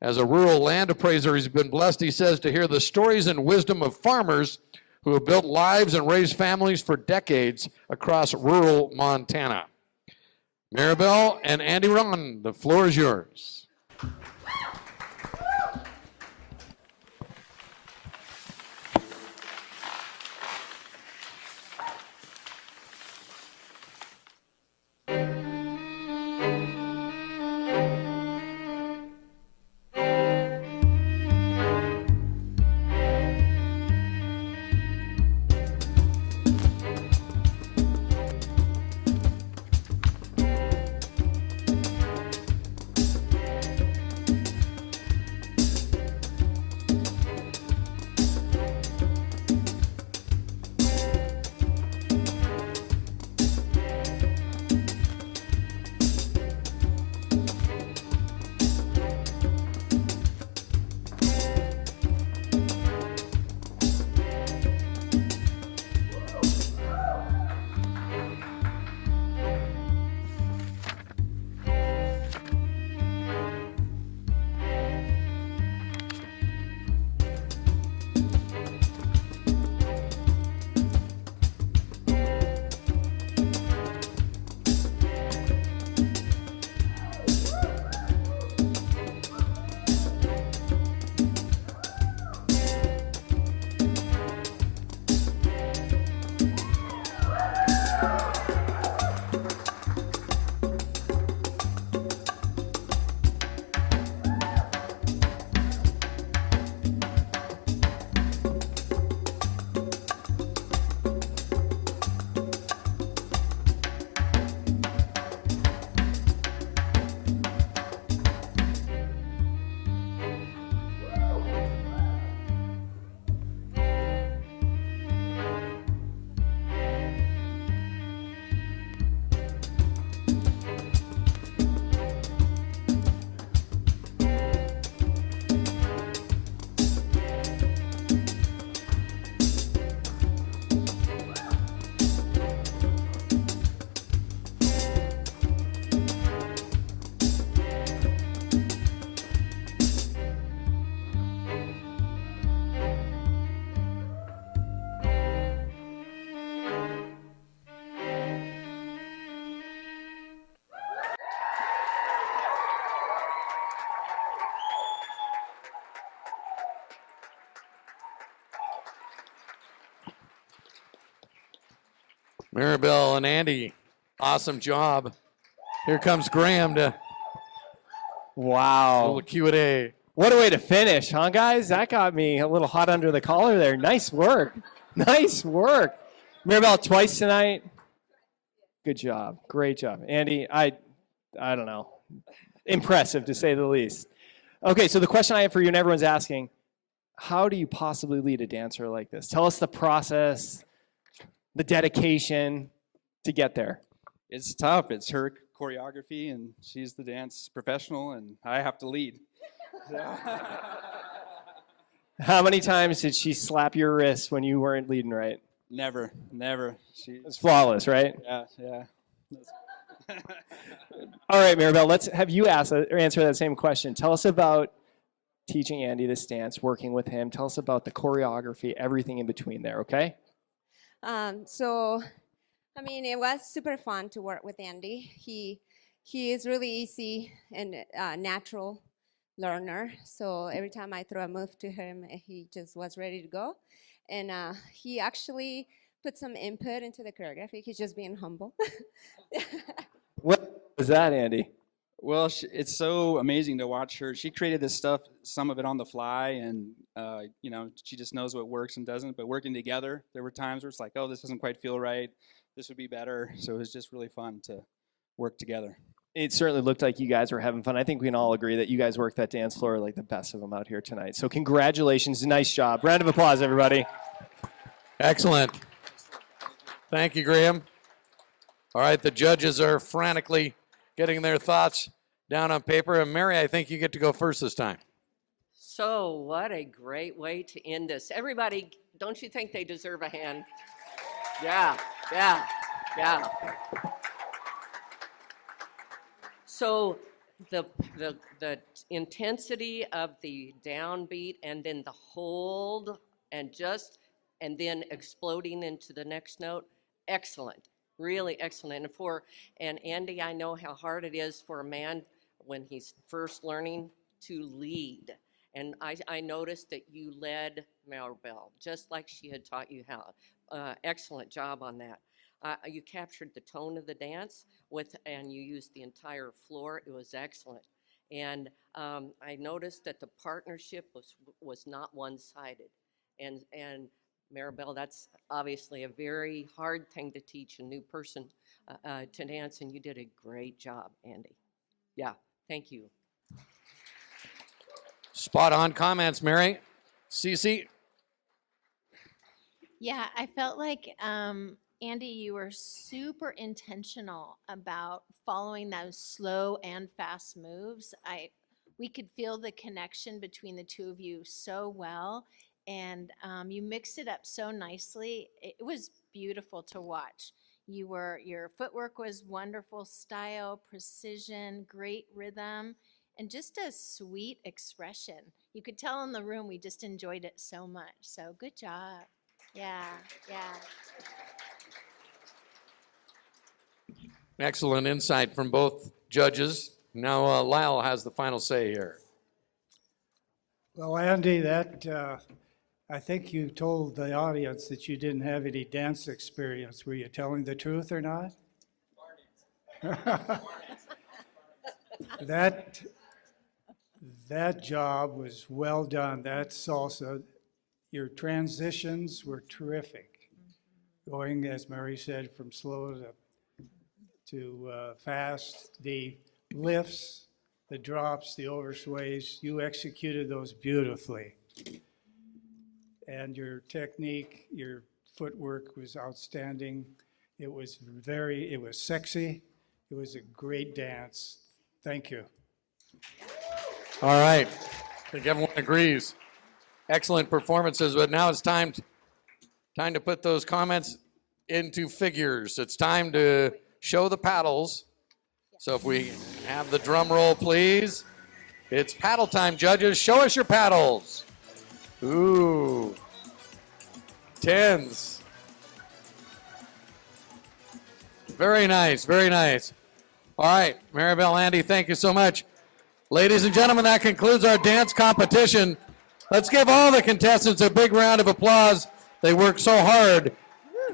As a rural land appraiser, he's been blessed, he says, to hear the stories and wisdom of farmers who have built lives and raised families for decades across rural Montana. Maribel and Andy Ron, the floor is yours. Maribel and Andy, awesome job. Here comes Graham to Wow. little Q&A. What a way to finish, huh, guys? That got me a little hot under the collar there. Nice work. Nice work. Maribel, twice tonight. Good job. Great job. Andy, I don't know. Impressive, to say the least. Okay, so the question I have for you, and everyone's asking, how do you possibly lead a dancer like this? Tell us the process, the dedication to get there. It's tough. It's her choreography, and she's the dance professional, and I have to lead. How many times did she slap your wrist when you weren't leading right? Never. It's flawless, right? Yeah. All right, Maribel, let's have you answer that same question. Tell us about teaching Andy this dance, working with him. Tell us about the choreography, everything in between there, okay? It was super fun to work with Andy. He is really easy and natural learner. So every time I throw a move to him, he just was ready to go. And he actually put some input into the choreography. He's just being humble. What was that, Andy? Well, it's so amazing to watch her. She created this stuff, some of it on the fly, and she just knows what works and doesn't. But working together, there were times where it's like, oh, this doesn't quite feel right. this would be better. So it was just really fun to work together. It certainly looked like you guys were having fun. I think we can all agree that you guys worked that dance floor like the best of them out here tonight. So congratulations, nice job. Round of applause, everybody. Excellent. Thank you, Graham. All right, the judges are frantically getting their thoughts down on paper. And Mary, I think you get to go first this time. So what a great way to end this. Everybody, don't you think they deserve a hand? Yeah, yeah, yeah. So the intensity of the downbeat and then the hold and then exploding into the next note, excellent, really excellent. And Andy, I know how hard it is for a man when he's first learning to lead. And I noticed that you led Maribel just like she had taught you how. Excellent job on that. You captured the tone of the dance and you used the entire floor. It was excellent. And I noticed that the partnership was not one-sided. And Maribel, that's obviously a very hard thing to teach a new person to dance, and you did a great job, Andy. Yeah, thank you. Spot on comments, Mary. Cece? Yeah, I felt like, Andy, you were super intentional about following those slow and fast moves. We could feel the connection between the two of you so well, and you mixed it up so nicely. It was beautiful to watch. Your footwork was wonderful, style, precision, great rhythm, and just a sweet expression. You could tell in the room we just enjoyed it so much. So good job. Yeah, yeah. Excellent insight from both judges. Now Lyle has the final say here. Well, Andy, I think you told the audience that you didn't have any dance experience. Were you telling the truth or not? That job was well done. That salsa, your transitions were terrific. Going, as Mary said, from slow to fast. The lifts, the drops, the oversways, you executed those beautifully. And your technique, your footwork was outstanding. It was sexy. It was a great dance. Thank you. All right. I think everyone agrees. Excellent performances, but now it's time to put those comments into figures. It's time to show the paddles. So if we have the drum roll, please. It's paddle time, judges. Show us your paddles. Ooh. 10s. Very nice, very nice. All right, Maribel, Andy, thank you so much. Ladies and gentlemen, that concludes our dance competition. Let's give all the contestants a big round of applause. They worked so hard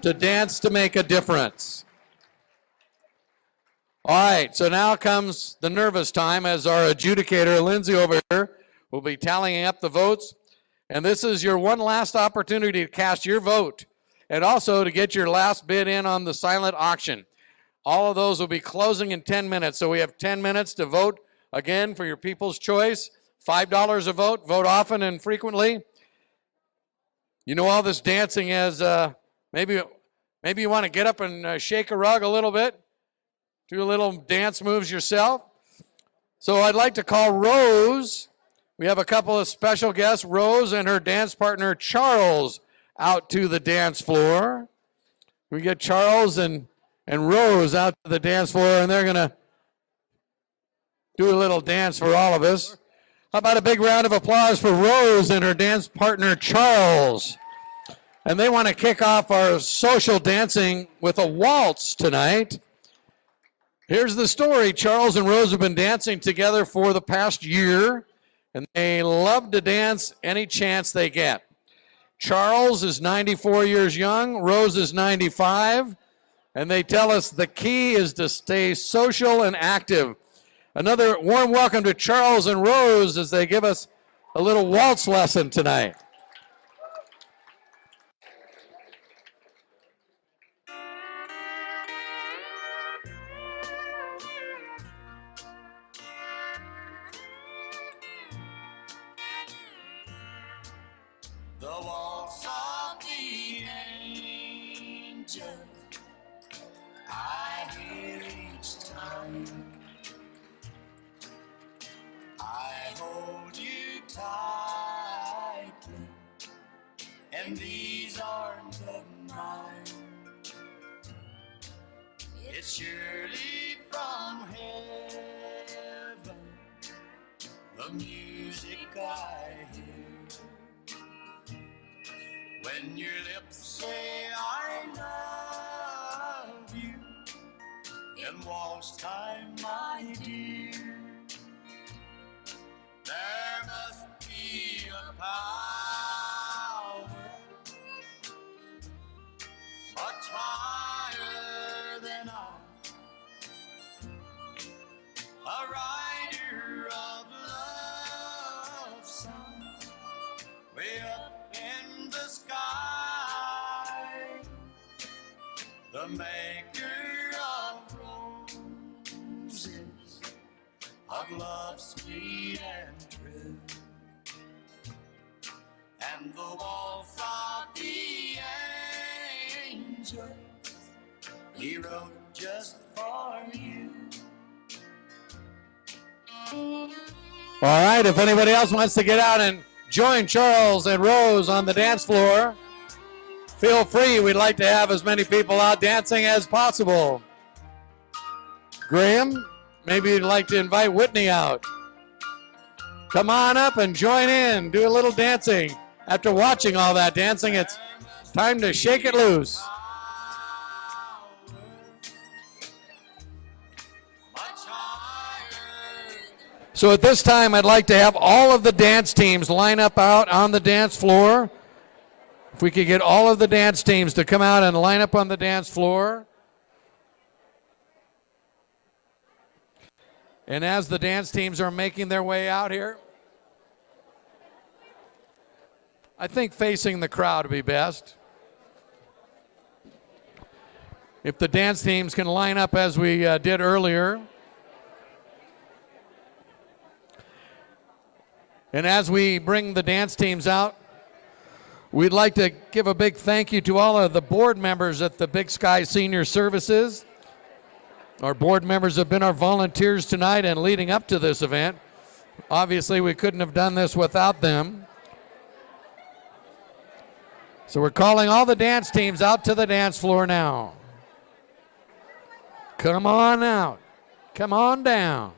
to dance to make a difference. All right, so now comes the nervous time as our adjudicator, Lindsay, over here, will be tallying up the votes. And this is your one last opportunity to cast your vote and also to get your last bid in on the silent auction. All of those will be closing in 10 minutes. So we have 10 minutes to vote again for your people's choice. $5 a vote. Vote often and frequently. You know all this dancing is maybe you want to get up and shake a rug a little bit. Do a little dance moves yourself. So I'd like to call Rose. We have a couple of special guests, Rose and her dance partner, Charles, out to the dance floor. We get Charles and Rose out to the dance floor, and they're going to do a little dance for all of us. How about a big round of applause for Rose and her dance partner, Charles? And they want to kick off our social dancing with a waltz tonight. Here's the story. Charles and Rose have been dancing together for the past year, and they love to dance any chance they get. Charles is 94 years young. Rose is 95. And they tell us the key is to stay social and active. Another warm welcome to Charles and Rose as they give us a little waltz lesson tonight. the waltz of the angel I hear each time I hold you tightly in these arms of mine. It's surely from heaven, the music I hear. When your lips say I love you, in waltz time, my dear, there must be a power much higher than a rider of love song way up in the sky, the maker of roses, of love sweet and true, and the waltz of the angels he wrote just for you. All right, if anybody else wants to get out and join Charles and Rose on the dance floor, feel free. We'd like to have as many people out dancing as possible. Graham, maybe you'd like to invite Whitney out. Come on up and join in. Do a little dancing. After watching all that dancing, it's time to shake it loose. So at this time, I'd like to have all of the dance teams line up out on the dance floor. If we could get all of the dance teams to come out and line up on the dance floor. And as the dance teams are making their way out here, I think facing the crowd would be best. If the dance teams can line up as we did earlier. And as we bring the dance teams out, we'd like to give a big thank you to all of the board members at the Big Sky Senior Services. Our board members have been our volunteers tonight and leading up to this event. Obviously, we couldn't have done this without them. So we're calling all the dance teams out to the dance floor now. Come on out. Come on down.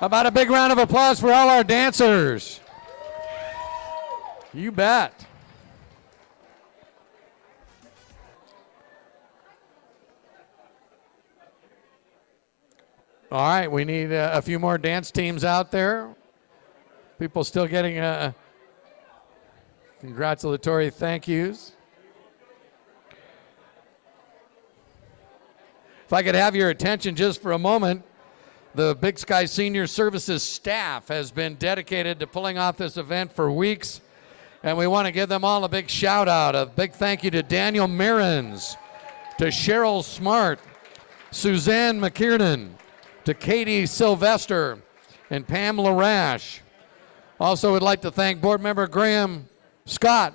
How about a big round of applause for all our dancers? You bet. All right, we need a few more dance teams out there. People still getting congratulatory thank yous. If I could have your attention just for a moment. The Big Sky Senior Services staff has been dedicated to pulling off this event for weeks, and we want to give them all a big shout out. A big thank you to Daniel Mirens, to Cheryl Smart, Suzanne McKiernan, to Katie Sylvester, and Pam Larash. Also would like to thank board member Graham Scott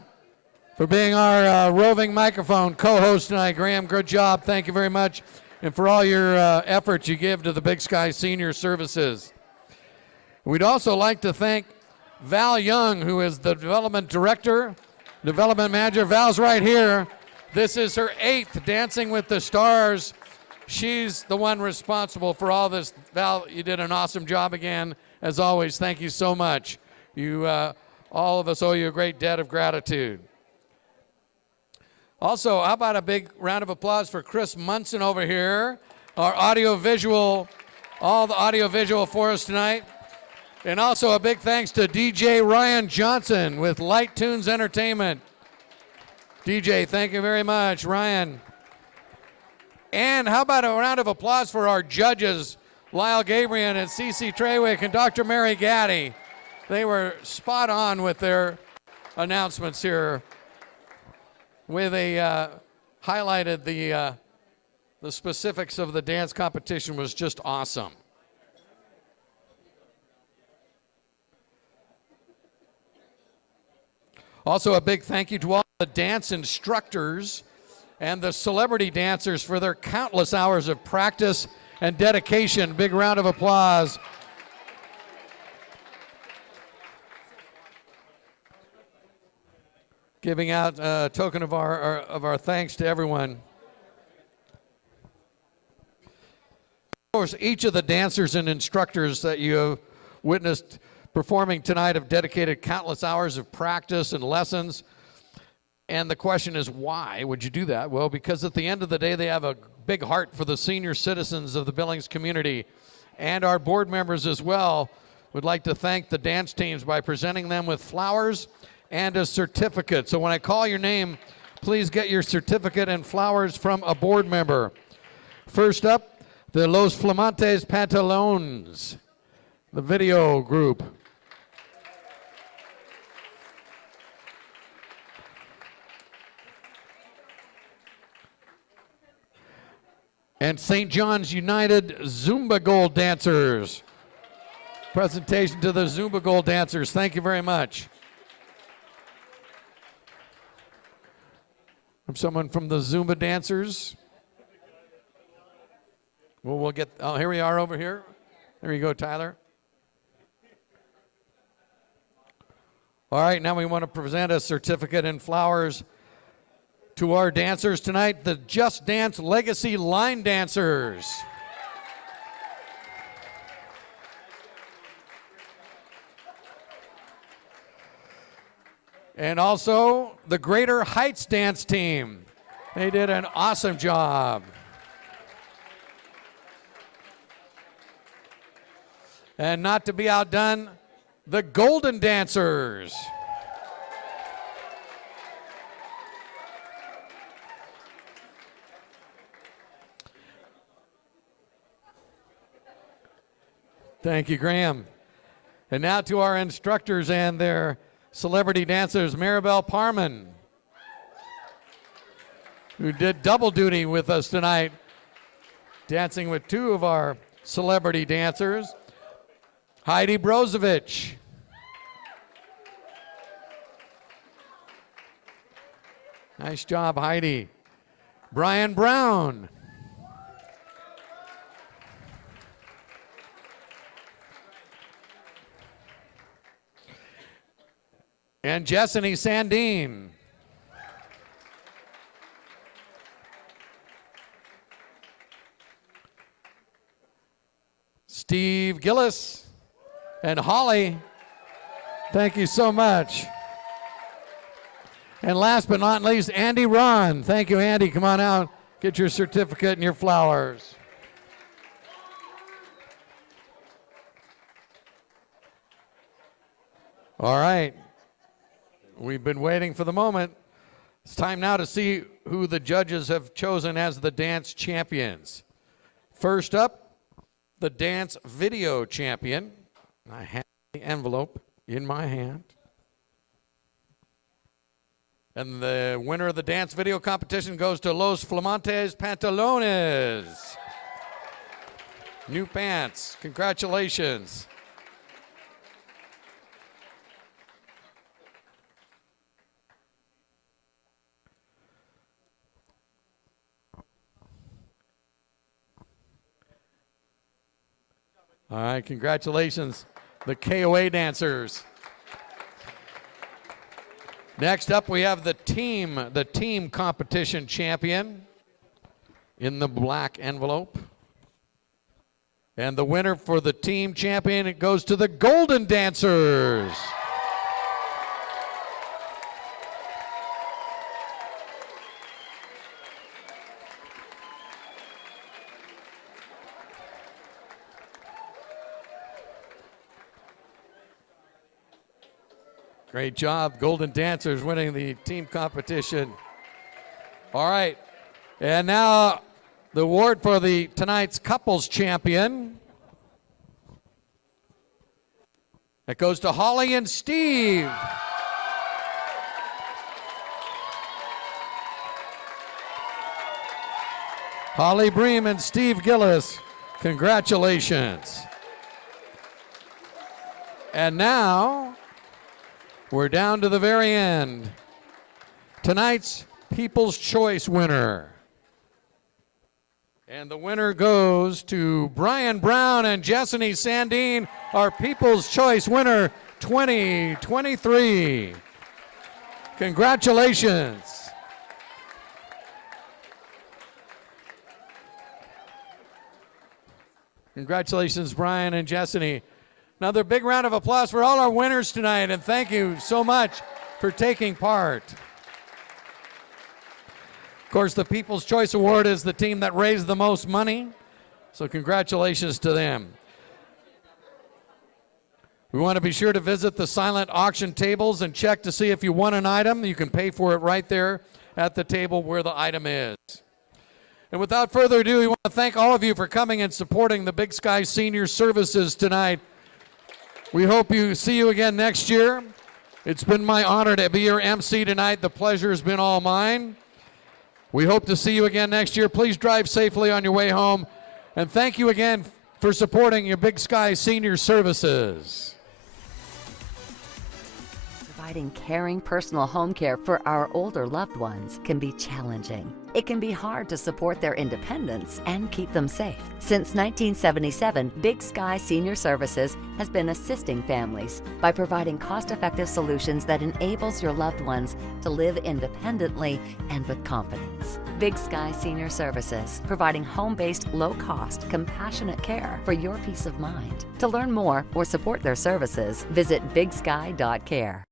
for being our roving microphone co-host tonight. Graham, good job. Thank you very much. And for all your efforts you give to the Big Sky Senior Services. We'd also like to thank Val Young, who is the development director, development manager. Val's right here. This is her 8th Dancing with the Stars. She's the one responsible for all this. Val, you did an awesome job again. As always, thank you so much. You, all of us owe you a great debt of gratitude. Also, how about a big round of applause for Chris Munson over here, our audio-visual, all the audio-visual for us tonight. And also a big thanks to DJ Ryan Johnson with Light Tunes Entertainment. DJ, thank you very much, Ryan. And how about a round of applause for our judges, Lyle Gabriel and Cece Treywick and Dr. Mary Gaddy. They were spot on with their announcements here. Where they highlighted the specifics of the dance competition was just awesome. Also, a big thank you to all the dance instructors and the celebrity dancers for their countless hours of practice and dedication. Big round of applause. Giving out a token of our thanks to everyone. Of course, each of the dancers and instructors that you have witnessed performing tonight have dedicated countless hours of practice and lessons. And the question is, why would you do that? Well, because at the end of the day, they have a big heart for the senior citizens of the Billings community. And our board members as well would like to thank the dance teams by presenting them with flowers and a certificate. So when I call your name, please get your certificate and flowers from a board member. First up, the Los Flamantes Pantalones, the video group. And St. John's United Zumba Gold Dancers. Presentation to the Zumba Gold Dancers. Thank you very much. Someone from the Zumba dancers. Well, we'll get, oh, here we are over here. There you go, Tyler. All right, now we want to present a certificate and flowers to our dancers tonight, the Just Dance Legacy Line Dancers. And also the Greater Heights Dance Team. They did an awesome job. And not to be outdone, the Golden Dancers. Thank you, Graham. And now to our instructors and their celebrity dancers, Maribel Parman, who did double duty with us tonight, dancing with two of our celebrity dancers, Heidi Brozovic. Nice job, Heidi. Brian Brown. And Jessany Sandine. Steve Gillis and Holly, thank you so much. And last but not least, Andy Ron. Thank you, Andy. Come on out, get your certificate and your flowers. All right. We've been waiting for the moment. It's time now to see who the judges have chosen as the dance champions. First up, the dance video champion. I have the envelope in my hand. And the winner of the dance video competition goes to Los Flamantes Pantalones. New pants. Congratulations. All right, congratulations, the KOA dancers. Next up, we have the team competition champion in the black envelope. And the winner for the team champion, it goes to the Golden Dancers. Great job, Golden Dancers winning the team competition. All right, and now the award for tonight's couples champion. That goes to Holly and Steve. Holly Bream and Steve Gillis, congratulations. And now, We're down to the very end. Tonight's People's Choice winner. And the winner goes to Brian Brown and Jessany Sandeen, our People's Choice winner 2023. Congratulations. Congratulations, Brian and Jessany. Another big round of applause for all our winners tonight, and thank you so much for taking part. Of course, the People's Choice Award is the team that raised the most money, so congratulations to them. We want to be sure to visit the silent auction tables and check to see if you won an item. You can pay for it right there at the table where the item is. And without further ado, we want to thank all of you for coming and supporting the Big Sky Senior Services tonight. We hope you see you again next year. It's been my honor to be your MC tonight. The pleasure has been all mine. We hope to see you again next year. Please drive safely on your way home. And thank you again for supporting your Big Sky Senior Services. Providing caring personal home care for our older loved ones can be challenging. It can be hard to support their independence and keep them safe. Since 1977, Big Sky Senior Services has been assisting families by providing cost-effective solutions that enables your loved ones to live independently and with confidence. Big Sky Senior Services, providing home-based, low-cost, compassionate care for your peace of mind. To learn more or support their services, visit bigsky.care.